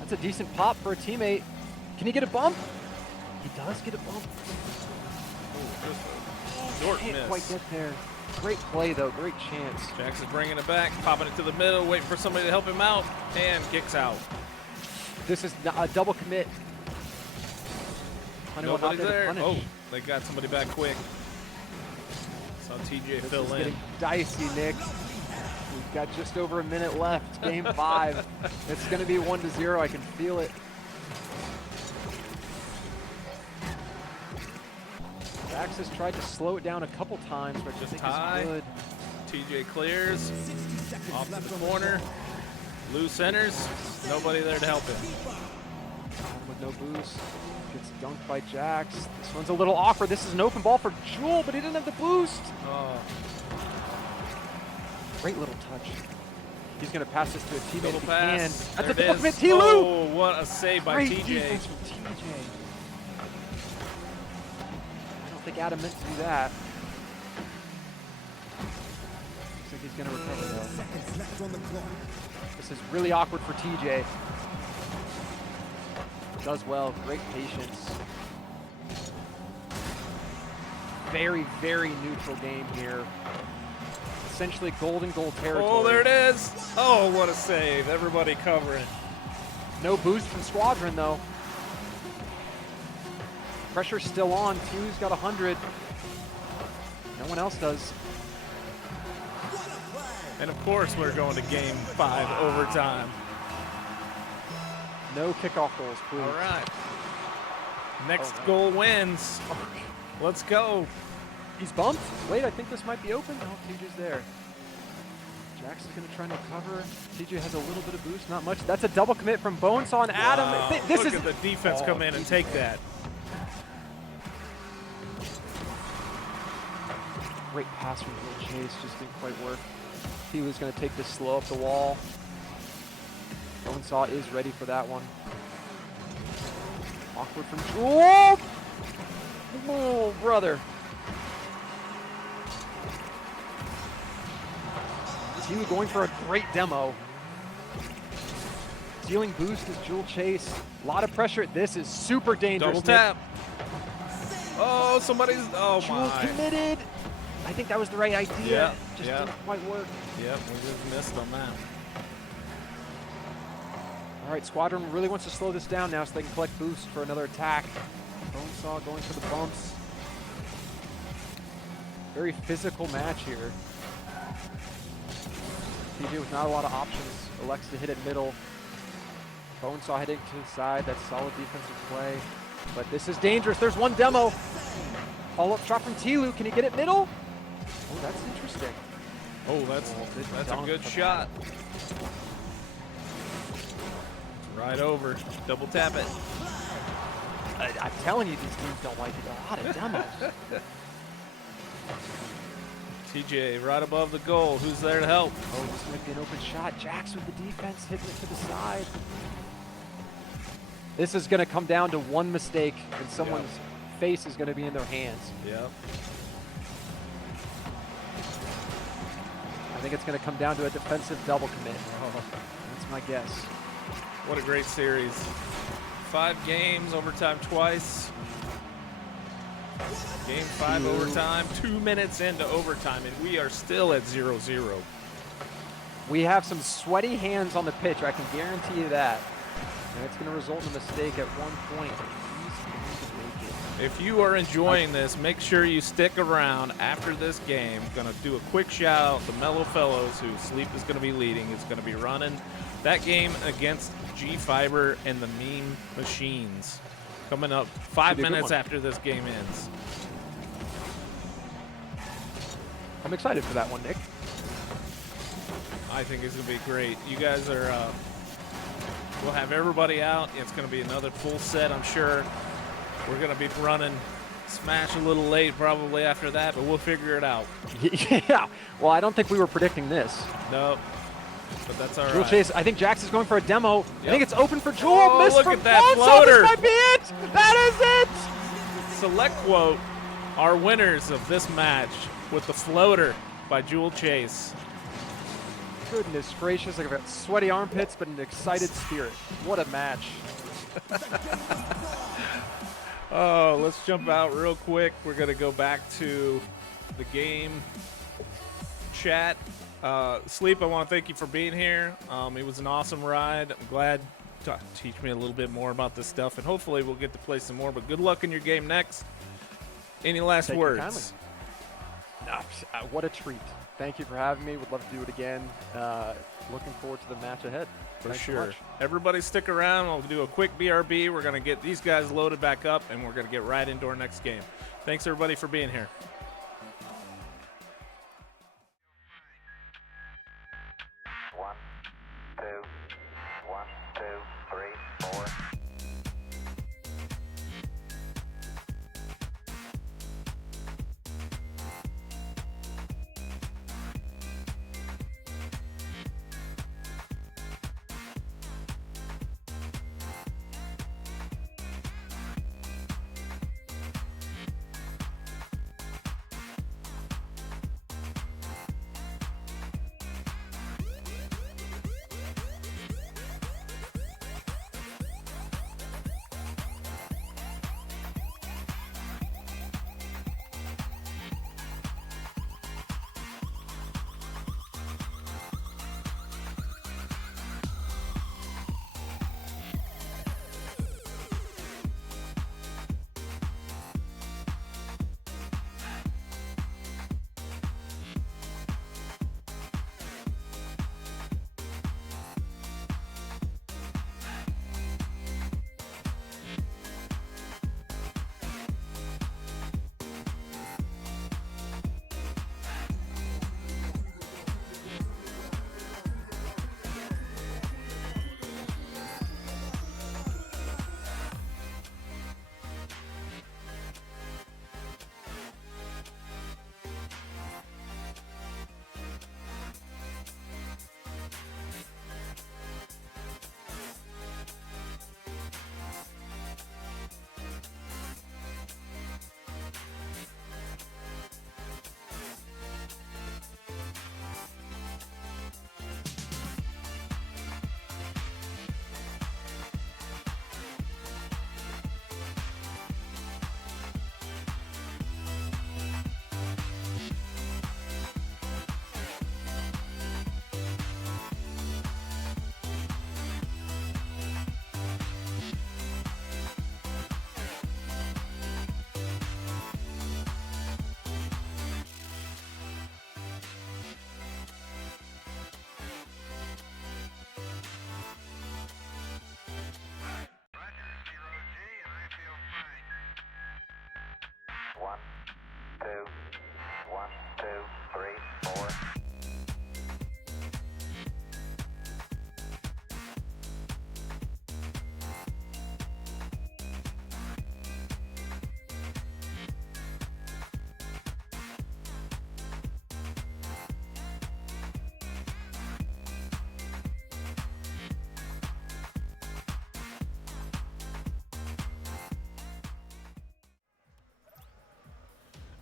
That's a decent pop for a teammate. Can he get a bump? He does get a bump. Short Can't miss. quite get there. Great play, though. Great chance. Jax is bringing it back, popping it to the middle, waiting for somebody to help him out, and kicks out. This is a double commit. Honeywell not Nobody's there there. to Oh, punish. they got somebody back quick. Saw TJ This fill is in. getting dicey, Nick. We've got just over a minute left. Game 5. It's going to be 1-0. I can feel it. Jax has tried to slow it down a couple times, but I Just think tie. it's good. TJ clears 60 seconds off to left the on corner. Loose centers. Nobody there to help him. With no boost. Gets dunked by Jax. This one's a little awkward. This is an open ball for Jewel, but he didn't have the boost. Oh, Great little touch. He's going to pass this to a teammate little if he pass. can. That's There a double it commit. is. T-Lou! Oh, what a save by Great TJ. defense from TJ. I don't think Adam meant to do that. Looks like he's going to recover though. seconds left on the clock. This is really awkward for TJ. Does well. Great patience. Very, very neutral game here. Essentially golden goal territory. Oh, there it is. Oh, what a save. Everybody covering. No boost from SQuadron though. Pressure's still on. Tew's got 100. No one else does. And of course, we're going to game 5 overtime. No kickoff goals, please. All right. Next Oh, no. goal wins. Let's go. He's bumped. Wait, I think this might be open. No, TJ's there. Jax is going to try and recover. TJ has a little bit of boost, not much. That's a double commit from Bonesaw and Adam. Wow. This Look is at the defense Oh, come in and take that. great pass from Will Chase, just didn't quite work. He was going to take this slow up the wall. Bonesaw is ready for that one. Awkward from Jewel. Oh, brother. T going for a great demo. Dealing boost is Jewel Chase. A lot of pressure. This is super dangerous. Double Nick. tap. Oh, somebody's. Oh, Jewel my. committed. I think that was the right idea. Yeah, Just yeah. didn't quite work. Yep, we just missed on that. All right, SQuadron really wants to slow this down now so they can collect boost for another attack. Bonesaw going for the bumps. Very physical match here. TJ with not a lot of options. Elects to hit it middle. Bonesaw heading to the side. That's solid defensive play. But this is dangerous. There's one demo. Follow-up shot from T-Lu. Can he get it middle? Oh, that's interesting. Oh, that's a dunk good from shot. Right over. Double tap it. I'm telling you, these teams don't like it. A lot of demos. TJ right above the goal. Who's there to help? Oh, this might be an open shot. Jax with the defense, hitting it to the side. This is going to come down to one mistake, and someone's face is going to be in their hands. Yep. I think it's going to come down to a defensive double commit. That's my guess. What a great series. 5 games, overtime twice. Game 5 overtime, 2 minutes into overtime, and we are still at 0-0. We have some sweaty hands on the pitch, I can guarantee you that. And it's going to result in a mistake at one point. He's going to make it. If you are enjoying this, make sure you stick around after this game. Gonna do a quick shout out to Mellow Fellows, who Sleep is gonna be leading. Is gonna be running that game against G Fiber and the Meme Machines. Coming up 5 minutes after this game ends. I'm excited for that one, Nick. I think it's gonna be great. You guys are, we'll have everybody out. It's gonna be another full set, I'm sure. We're gonna be running Smash a little late probably after that, but we'll figure it out. Yeah, well, I don't think we were predicting this. No, but that's all Jewel right. Chase, I think Jax is going for a demo. Yep. I think it's open for Jewel. Oh, Miss look from at that Ponzo. floater. This might be it. That is it. SelectQuote are winners of this match with the floater by Jewel Chase. Goodness gracious, I've got sweaty armpits, but an excited spirit. What a match. Oh, let's jump out real quick. We're going to go back to the game chat. Sleep, I want to thank you for being here. It was an awesome ride. I'm glad to teach me a little bit more about this stuff, and hopefully we'll get to play some more. But good luck in your game next. Any last Thank you words? kindly. What a treat. Thank you for having me. Would love to do it again. Looking forward to the match ahead. For Thanks so sure. much. Everybody stick around. We'll do a quick BRB. We're going to get these guys loaded back up, and we're going to get right into our next game. Thanks, everybody, for being here. One, two, 1, 2, 3, 4.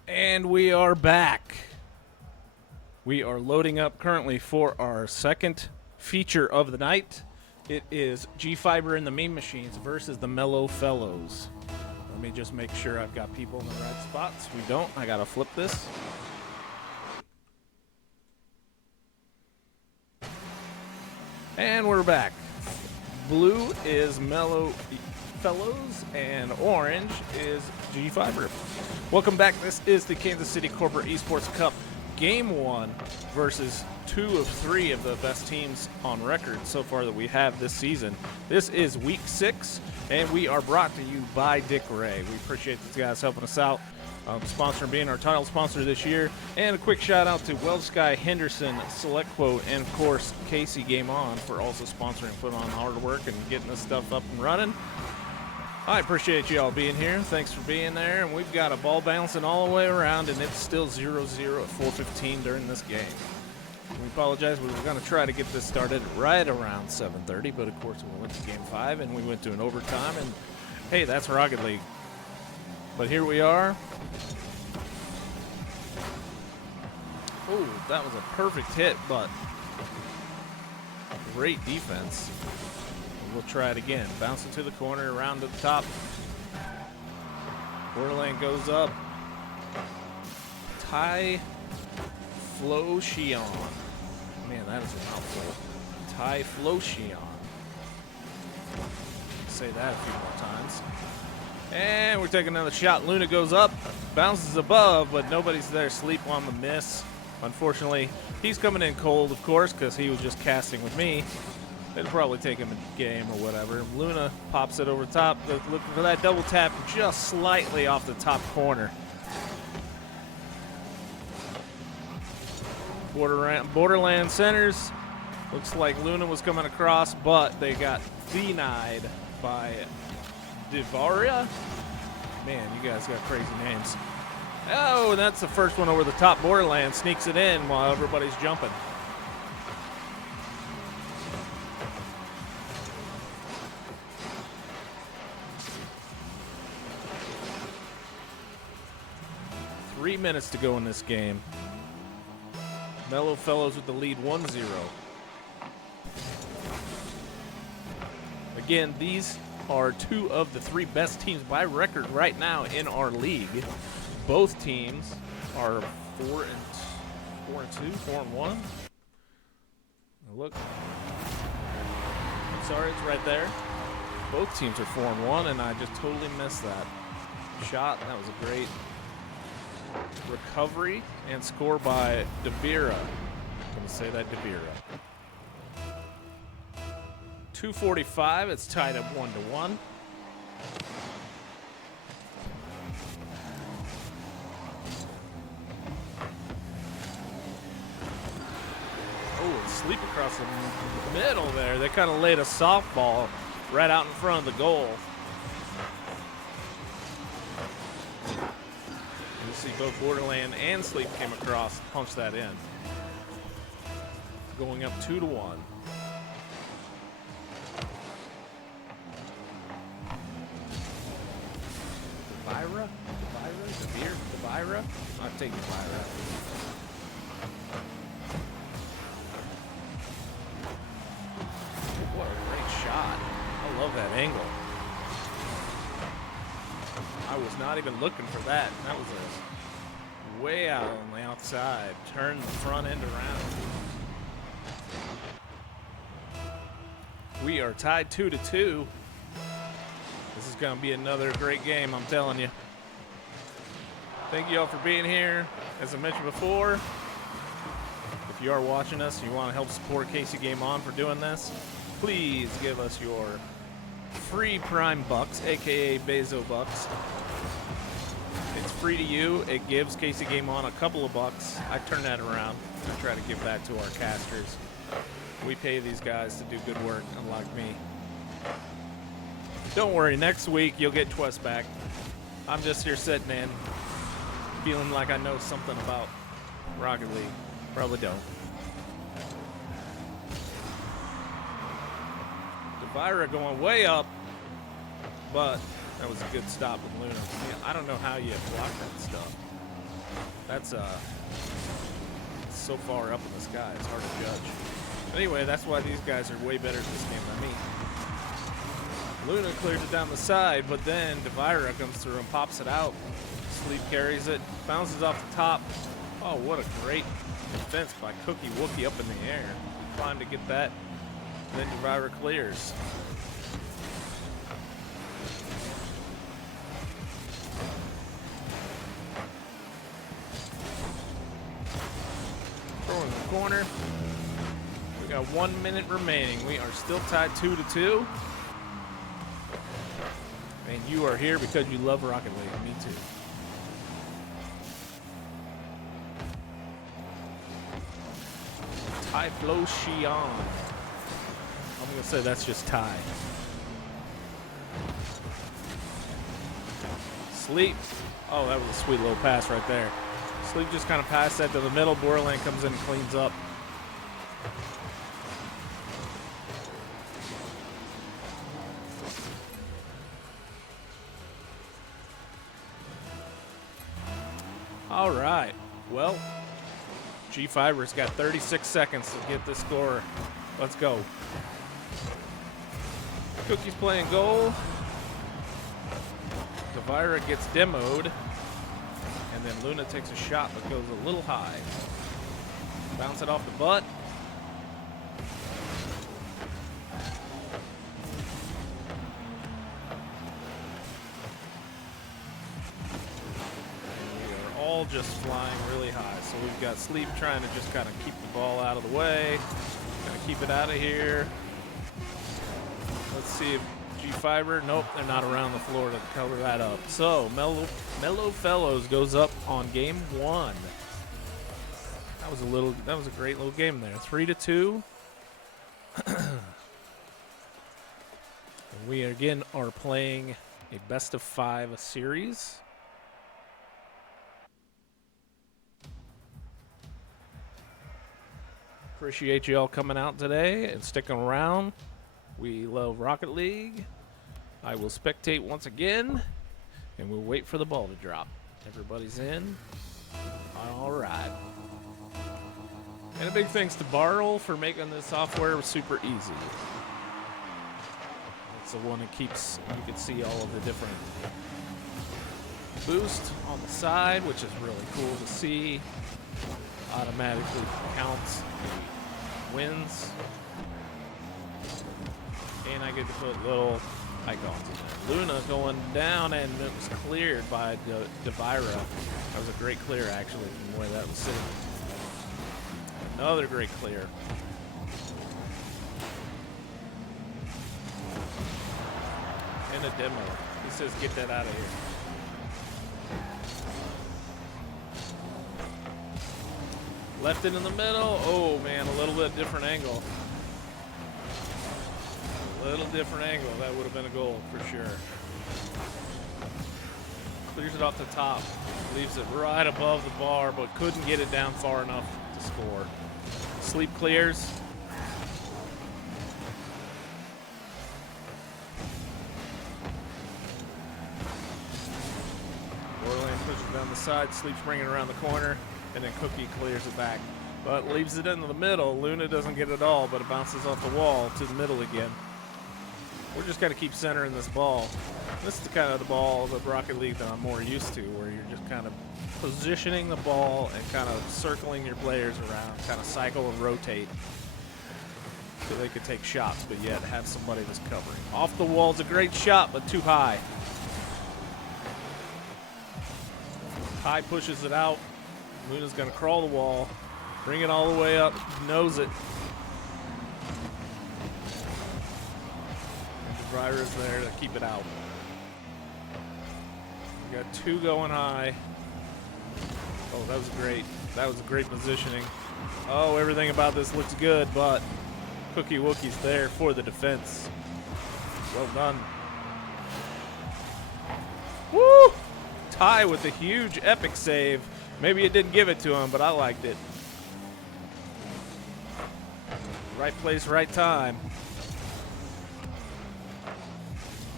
And we are back. We are loading up currently for our second feature of the night. It is G-Fiber and the Meme Machines versus the Mellow Fellows. Let me just make sure I've got people in the right spots. We don't. I gotta flip this. And we're back. Blue is Mellow Fellows and orange is G-Fiber. Welcome back. This is the Kansas City Corporate Esports Cup Game 1 versus 2 of 3 of the best teams on record so far that we have this season. This is Week 6, and we are brought to you by Dick Ray. We appreciate these guys helping us out, sponsor being our title sponsor this year. And a quick shout out to Wellsky, Henderson, SelectQuote, and of course Casey Game On for also sponsoring, putting on hard work and getting this stuff up and running. I appreciate you all being here. Thanks for being there. And we've got a ball bouncing all the way around, and it's still 0-0 at 4:15 during this game. We apologize. We were going to try to get this started right around 7:30, but of course we went to Game 5 and we went to an overtime. And hey, that's Rocket League. But here we are. Oh, that was a perfect hit, but great defense. We'll try it again. Bounce it to the corner, around to the top. Borderland goes up. Tai Flochion. Man, that is a mouthful. Tai Flochion. Say that a few more times. And we're taking another shot. Luna goes up, bounces above, but nobody's there. Sleep on the miss. Unfortunately, he's coming in cold, of course, because he was just casting with me. It'll probably take him a game or whatever. Luna pops it over top. Looking for that double tap just slightly off the top corner. Borderland centers. Looks like Luna was coming across, but they got denied by Divaria. Man, you guys got crazy names. Oh, and that's the first one over the top. Borderland sneaks it in while everybody's jumping. Three minutes to go in this game. Mellow Fellows with the lead 1-0. Again, these are 2 of the 3 best teams by record right now in our league. Both teams are 4-2, 4-1. Look. I'm sorry, it's right there. Both teams are 4-1, and I just totally missed that shot. That was a great recovery and score by Devira. I'm going to say that Devira. 2:45. It's tied up 1-1. Oh, and Sleep across the middle there. They kind of laid a softball right out in front of the goal. You see both Borderland and Sleep came across, punched that in. Going up 2-1. Devira? I'm taking Devira. What a great shot. I love that angle. I was not even looking for that. That was a way out on the outside. Turn the front end around. We are tied 2-2. This is going to be another great game, I'm telling you. Thank you all for being here. As I mentioned before, if you are watching us and you want to help support Casey Game On for doing this, please give us your free Prime Bucks, aka Bezo Bucks. It's free to you. It gives Casey Game On a couple of bucks. I turn that around. I try to give back to our casters. We pay these guys to do good work, unlike me. Don't worry, next week you'll get Twist back. I'm just here sitting in, feeling like I know something about Rocket League. Probably don't. Devira going way up, but that was a good stop with Luna. Yeah, I don't know how you block that stuff. That's so far up in the sky, it's hard to judge. Anyway, that's why these guys are way better at this game than me. Luna clears it down the side, but then Devira comes through and pops it out. Sleep carries it, bounces off the top. Oh, what a great defense by Cookie Wookie up in the air. Climb to get that. Then Devira clears. Throw in the corner. We got 1 minute remaining. We are still tied 2-2. And you are here because you love Rocket League. Me too. Tai Flo Xian. I'm going to say that's just Ty. Sleep. Oh, that was a sweet little pass right there. Sleep just kind of passed that to the middle. Borderland comes in and cleans up. All right. Well, G-Fiber's got 36 seconds to get this score. Let's go. Cookie's playing goal. Devira gets demoed. And then Luna takes a shot but goes a little high. Bounce it off the butt. All just flying really high. So we've got Sleep trying to just kind of keep the ball out of the way. Gonna keep it out of here. Let's see if G-Fiber, nope, they're not around the floor to cover that up. So Mellow Fellows goes up on game 1. That was a great little game there. 3-2. We again are playing a best of 5 series. Appreciate you all coming out today and sticking around. We love Rocket League. I will spectate once again, and we'll wait for the ball to drop. Everybody's in. All right. And a big thanks to Barrel for making this software super easy. It's the one that keeps, you can see all of the different boost on the side, which is really cool to see. Automatically counts the wins. And I get to put little icons in there. Luna going down, and it was cleared by Devira. That was a great clear, actually, from where that was sitting. Another great clear. And a demo. He says, get that out of here. Left it in the middle. Oh, man, a little bit different angle. A little different angle. That would have been a goal for sure. Clears it off the top. Leaves it right above the bar, but couldn't get it down far enough to score. Sleep clears. Borderland pushes down the side. Sleep's bringing it around the corner. And then Cookie clears it back, but leaves it into the middle. Luna doesn't get it all, but it bounces off the wall to the middle again. We're just going to keep centering this ball. This is the kind of the ball of the Rocket League that I'm more used to, where you're just kind of positioning the ball and kind of circling your players around, kind of cycle and rotate so they could take shots, but yet have somebody that's covering. Off the wall's a great shot, but too high. High pushes it out. Luna's going to crawl the wall, bring it all the way up, knows it. And the driver is there to keep it out. We got 2 going high. Oh, that was great. That was a great positioning. Oh, everything about this looks good, but Cookie Wookie's there for the defense. Well done. Woo! Ty with a huge epic save. Maybe it didn't give it to him, but I liked it. Right place, right time.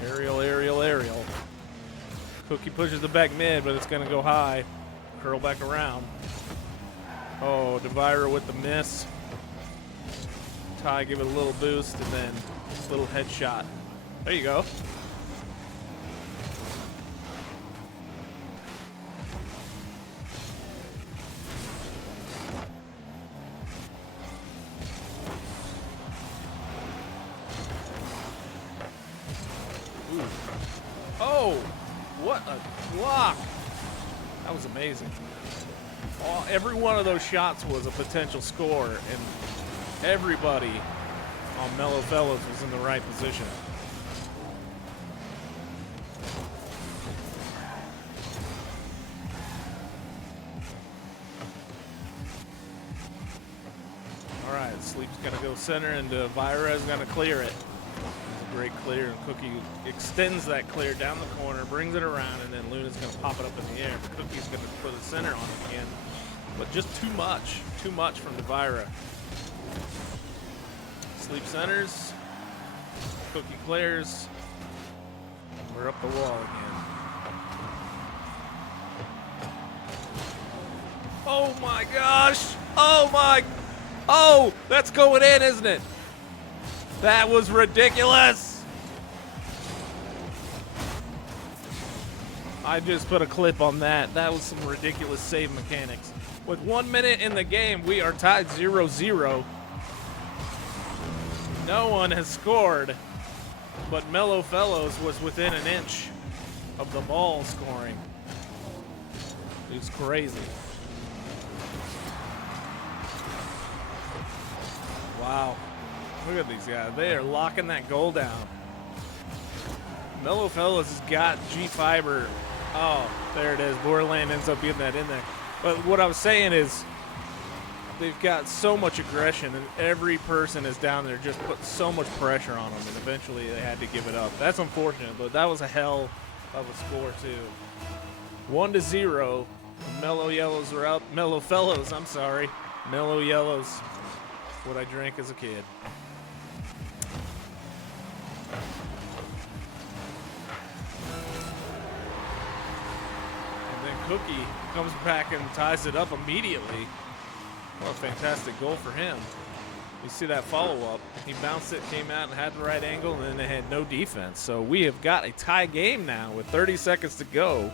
Aerial, aerial, aerial. Cookie pushes the back mid, but it's going to go high. curl back around. Oh, Devira with the miss. Ty give it a little boost and then a little headshot. There you go. Ooh. Oh, what a block. That was amazing. Every one of those shots was a potential score, and everybody on Mellow Fellows was in the right position. All right, Sleep's going to go center, and Vira is going to clear it. It's a great clear, and Cookie extends that clear down the corner, brings it around, and then Luna's going to pop it up in the air. Cookie's going to put the center on again, but just too much from Devira. Sleep centers, Cookie clears, we're up the wall again. Oh my gosh, oh, that's going in, isn't it? That was ridiculous. I just put a clip on that. That was some ridiculous save mechanics. With 1 minute in the game, we are tied 0-0. No one has scored, but Mellow Fellows was within an inch of the ball scoring. It was crazy. Wow. Look at these guys. They are locking that goal down. Mellow Fellows has got G-Fiber. Oh, there it is. Borderland ends up getting that in there. But what I was saying is they've got so much aggression, and every person is down there just putting so much pressure on them, and eventually they had to give it up. That's unfortunate, but that was a hell of a score, too. 1-0. Mellow Yellows are up. Mellow Fellows, I'm sorry. Mellow Yellows. What I drank as a kid. And then Cookie comes back and ties it up immediately. What a fantastic goal for him. You see that follow-up. He bounced it, came out, and had the right angle, and then they had no defense. So we have got a tie game now with 30 seconds to go.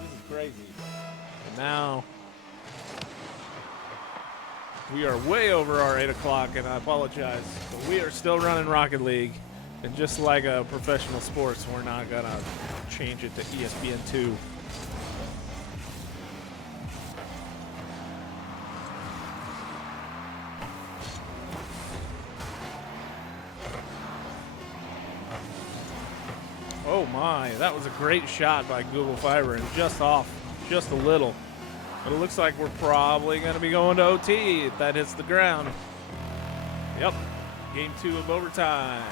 This is crazy. And now we are way over our 8 o'clock, and I apologize, but we are still running Rocket League. And just like a professional sports, we're not going to change it to ESPN2. Oh my, that was a great shot by Google Fiber, and just off, just a little. But it looks like we're probably going to be going to OT if that hits the ground. Yep, game 2 of overtime.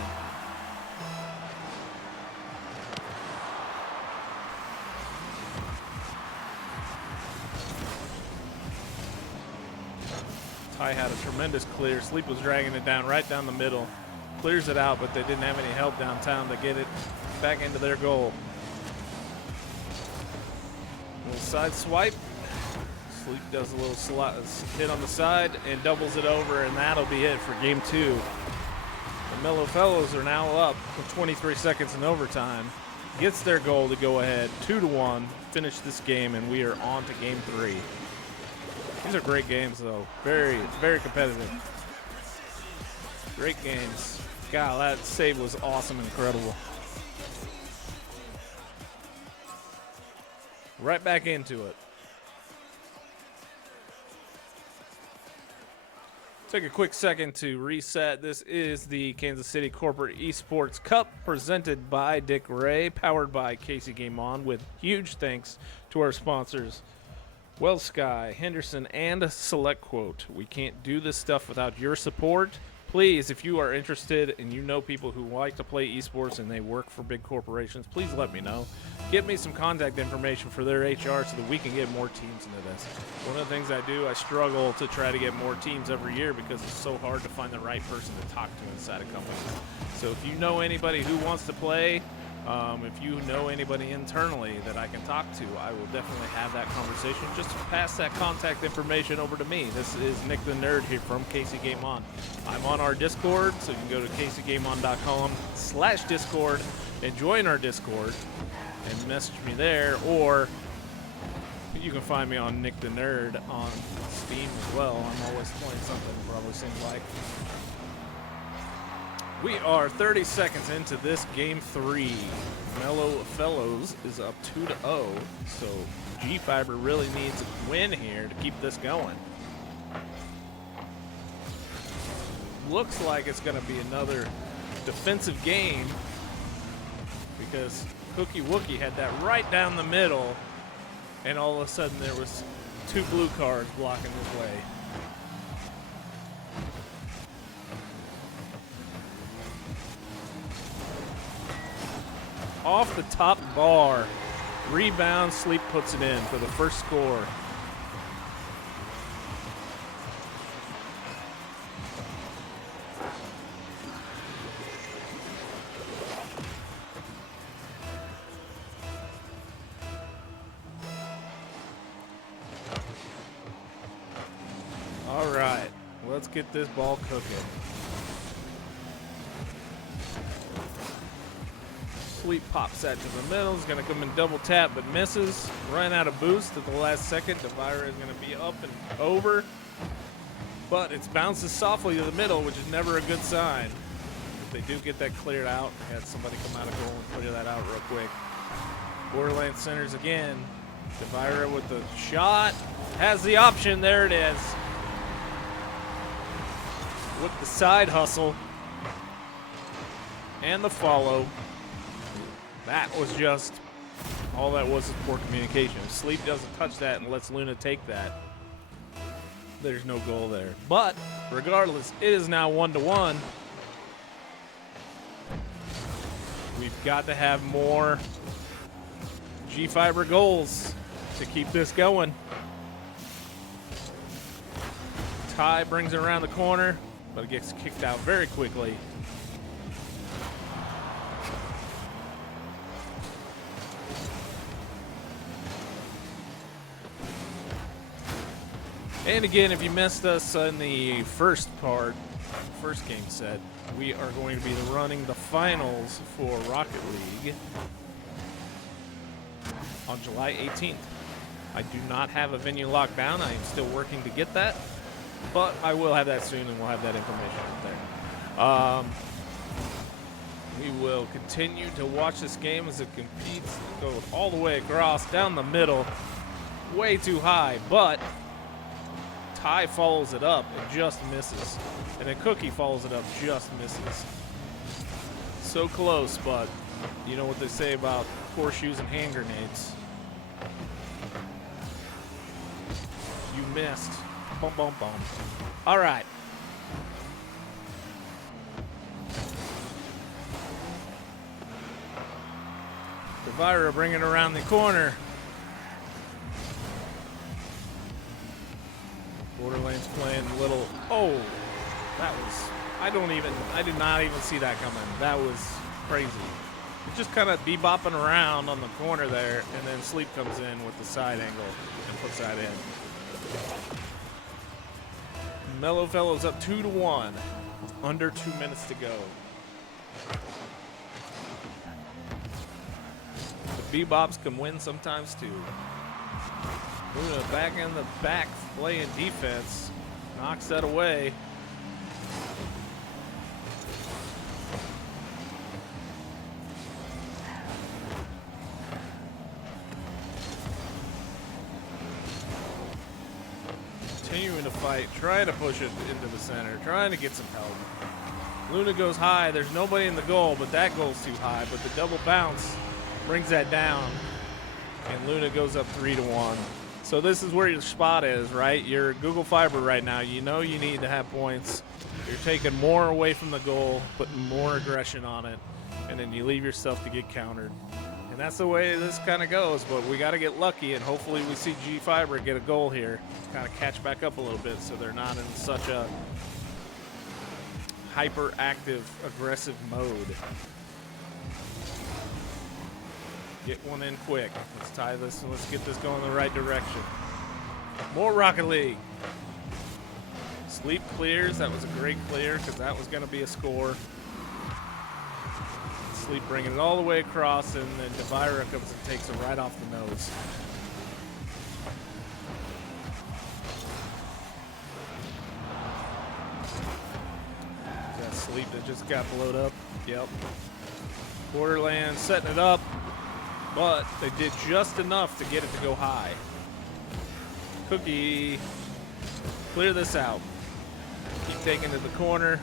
Ty had a tremendous clear. Sleep was dragging it down right down the middle. Clears it out, but they didn't have any help downtown to get it back into their goal. Little side swipe. Sleep does a little hit on the side and doubles it over, and that'll be it for game 2. The Mellow Fellows are now up with 23 seconds in overtime. Gets their goal to go ahead 2-1, finish this game, and we are on to game 3. These are great games, though. Very, very competitive. Great games. God, that save was awesome, incredible. Right back into it. Take a quick second to reset. This is the Kansas City Corporate Esports Cup presented by Dick Ray, powered by Casey Game On, with huge thanks to our sponsors, Well Sky, Henderson, and SelectQuote. We can't do this stuff without your support. Please, if you are interested and you know people who like to play esports and they work for big corporations, please let me know. Give me some contact information for their HR so that we can get more teams into this. One of the things I do, I struggle to try to get more teams every year because it's so hard to find the right person to talk to inside a company. So if you know anybody who wants to play, If you know anybody internally that I can talk to, I will definitely have that conversation. Just pass that contact information over to me. This is Nick the Nerd here from KC Game On. I'm on our Discord, so you can go to kcgameon.com/Discord and join our Discord and message me there, or you can find me on Nick the Nerd on Steam as well. I'm always playing something, probably seems like. We are 30 seconds into this game 3. Mellow Fellows is up 2-0, so G-Fiber really needs a win here to keep this going. Looks like it's going to be another defensive game because Cookie Wookie had that right down the middle, and all of a sudden there was 2 blue cards blocking his way. Off the top bar, rebound, Sleep puts it in for the first score. All right, let's get this ball cooking. Sleep pops that to the middle. He's going to come and double tap, but misses. Run out of boost at the last second. Devira is going to be up and over, but it bounces softly to the middle, which is never a good sign. If they do get that cleared out, had somebody come out of goal and clear that out real quick. Borderlands centers again. Devira with the shot. Has the option. There it is. With the side hustle and the follow. That was just, all that was poor communication. If Sleep doesn't touch that and lets Luna take that, there's no goal there. But regardless, it is now 1-1. We've got to have more G-Fiber goals to keep this going. Ty brings it around the corner, but it gets kicked out very quickly. And again, if you missed us in the first game set, we are going to be running the finals for Rocket League on July 18th. I do not have a venue locked down. I am still working to get that, but I will have that soon, and we'll have that information out there. We will continue to watch this game as it competes, goes all the way across, down the middle, way too high, but Ty follows it up and just misses. And then Cookie follows it up, just misses. So close, but you know what they say about horseshoes and hand grenades. You missed. Boom, boom, boom. All right. Devira bringing it around the corner. Borderlands playing a little, oh, that was, I did not even see that coming. That was crazy. It just kind of bebopping around on the corner there, and then Sleep comes in with the side angle and puts that in. Mellow Fellow's up 2-1. Under 2 minutes to go. The bebops can win sometimes too. Luna back in the back playing defense. Knocks that away. Continuing to fight, trying to push it into the center, trying to get some help. Luna goes high. There's nobody in the goal, but that goal's too high. But the double bounce brings that down, and Luna goes up 3-1. So this is where your spot is, right? You're Google Fiber right now. You know you need to have points. You're taking more away from the goal, putting more aggression on it, and then you leave yourself to get countered. And that's the way this kind of goes, but we got to get lucky, and hopefully we see G-Fiber get a goal here, kind of catch back up a little bit so they're not in such a hyperactive, aggressive mode. Get one in quick. Let's tie this and let's get this going in the right direction. More Rocket League. Sleep clears. That was a great clear because that was going to be a score. Sleep bringing it all the way across, and then Devira comes and takes it right off the nose. That Sleep that just got blowed up. Yep. Borderlands setting it up, but they did just enough to get it to go high. Cookie, clear this out. Keep taking to the corner.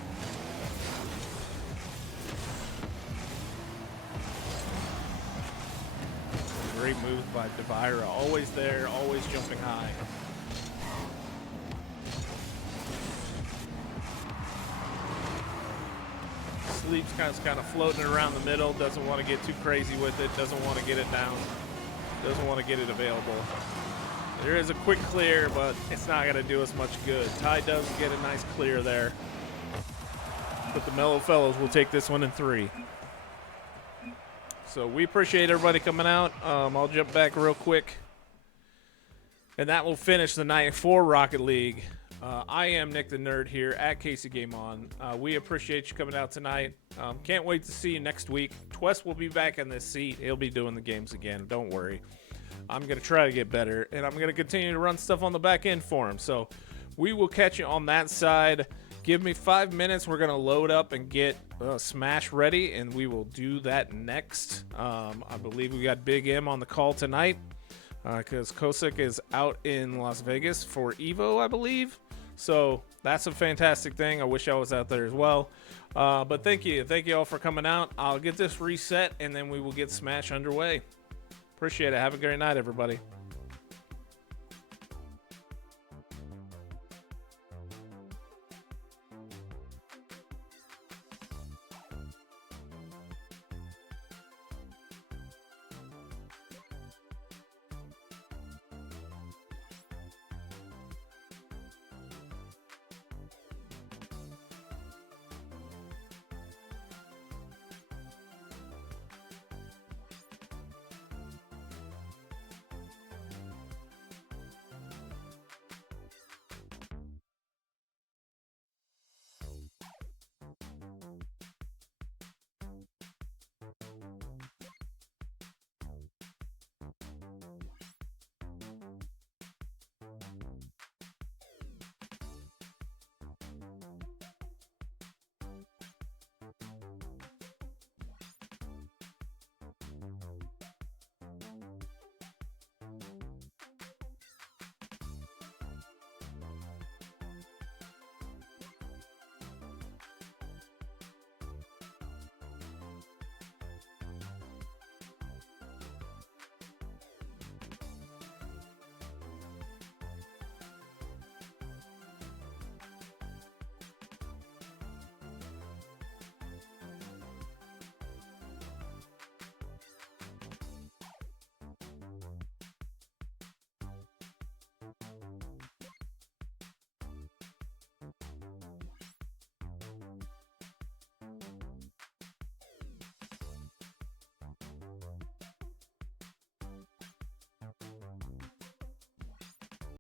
Great move by Devira. Always there, always jumping high. Sleep's kind of floating around the middle. Doesn't want to get too crazy with it. Doesn't want to get it down. Doesn't want to get it available. There is a quick clear, but it's not going to do us much good. Ty does get a nice clear there. But the Mellow Fellows will take this one in 3. So we appreciate everybody coming out. I'll jump back real quick. And that will finish the night for Rocket League. I am Nick the Nerd here at Casey Game On. We appreciate you coming out tonight. Can't wait to see you next week. Twest will be back in this seat. He'll be doing the games again. Don't worry. I'm going to try to get better, and I'm going to continue to run stuff on the back end for him. So we will catch you on that side. Give me 5 minutes. We're going to load up and get Smash ready, and we will do that next. I believe we got Big M on the call tonight because Kosick is out in Las Vegas for EVO, I believe. So that's a fantastic thing. I wish I was out there as well. But thank you. Thank you all for coming out. I'll get this reset, and then we will get Smash underway. Appreciate it. Have a great night, everybody.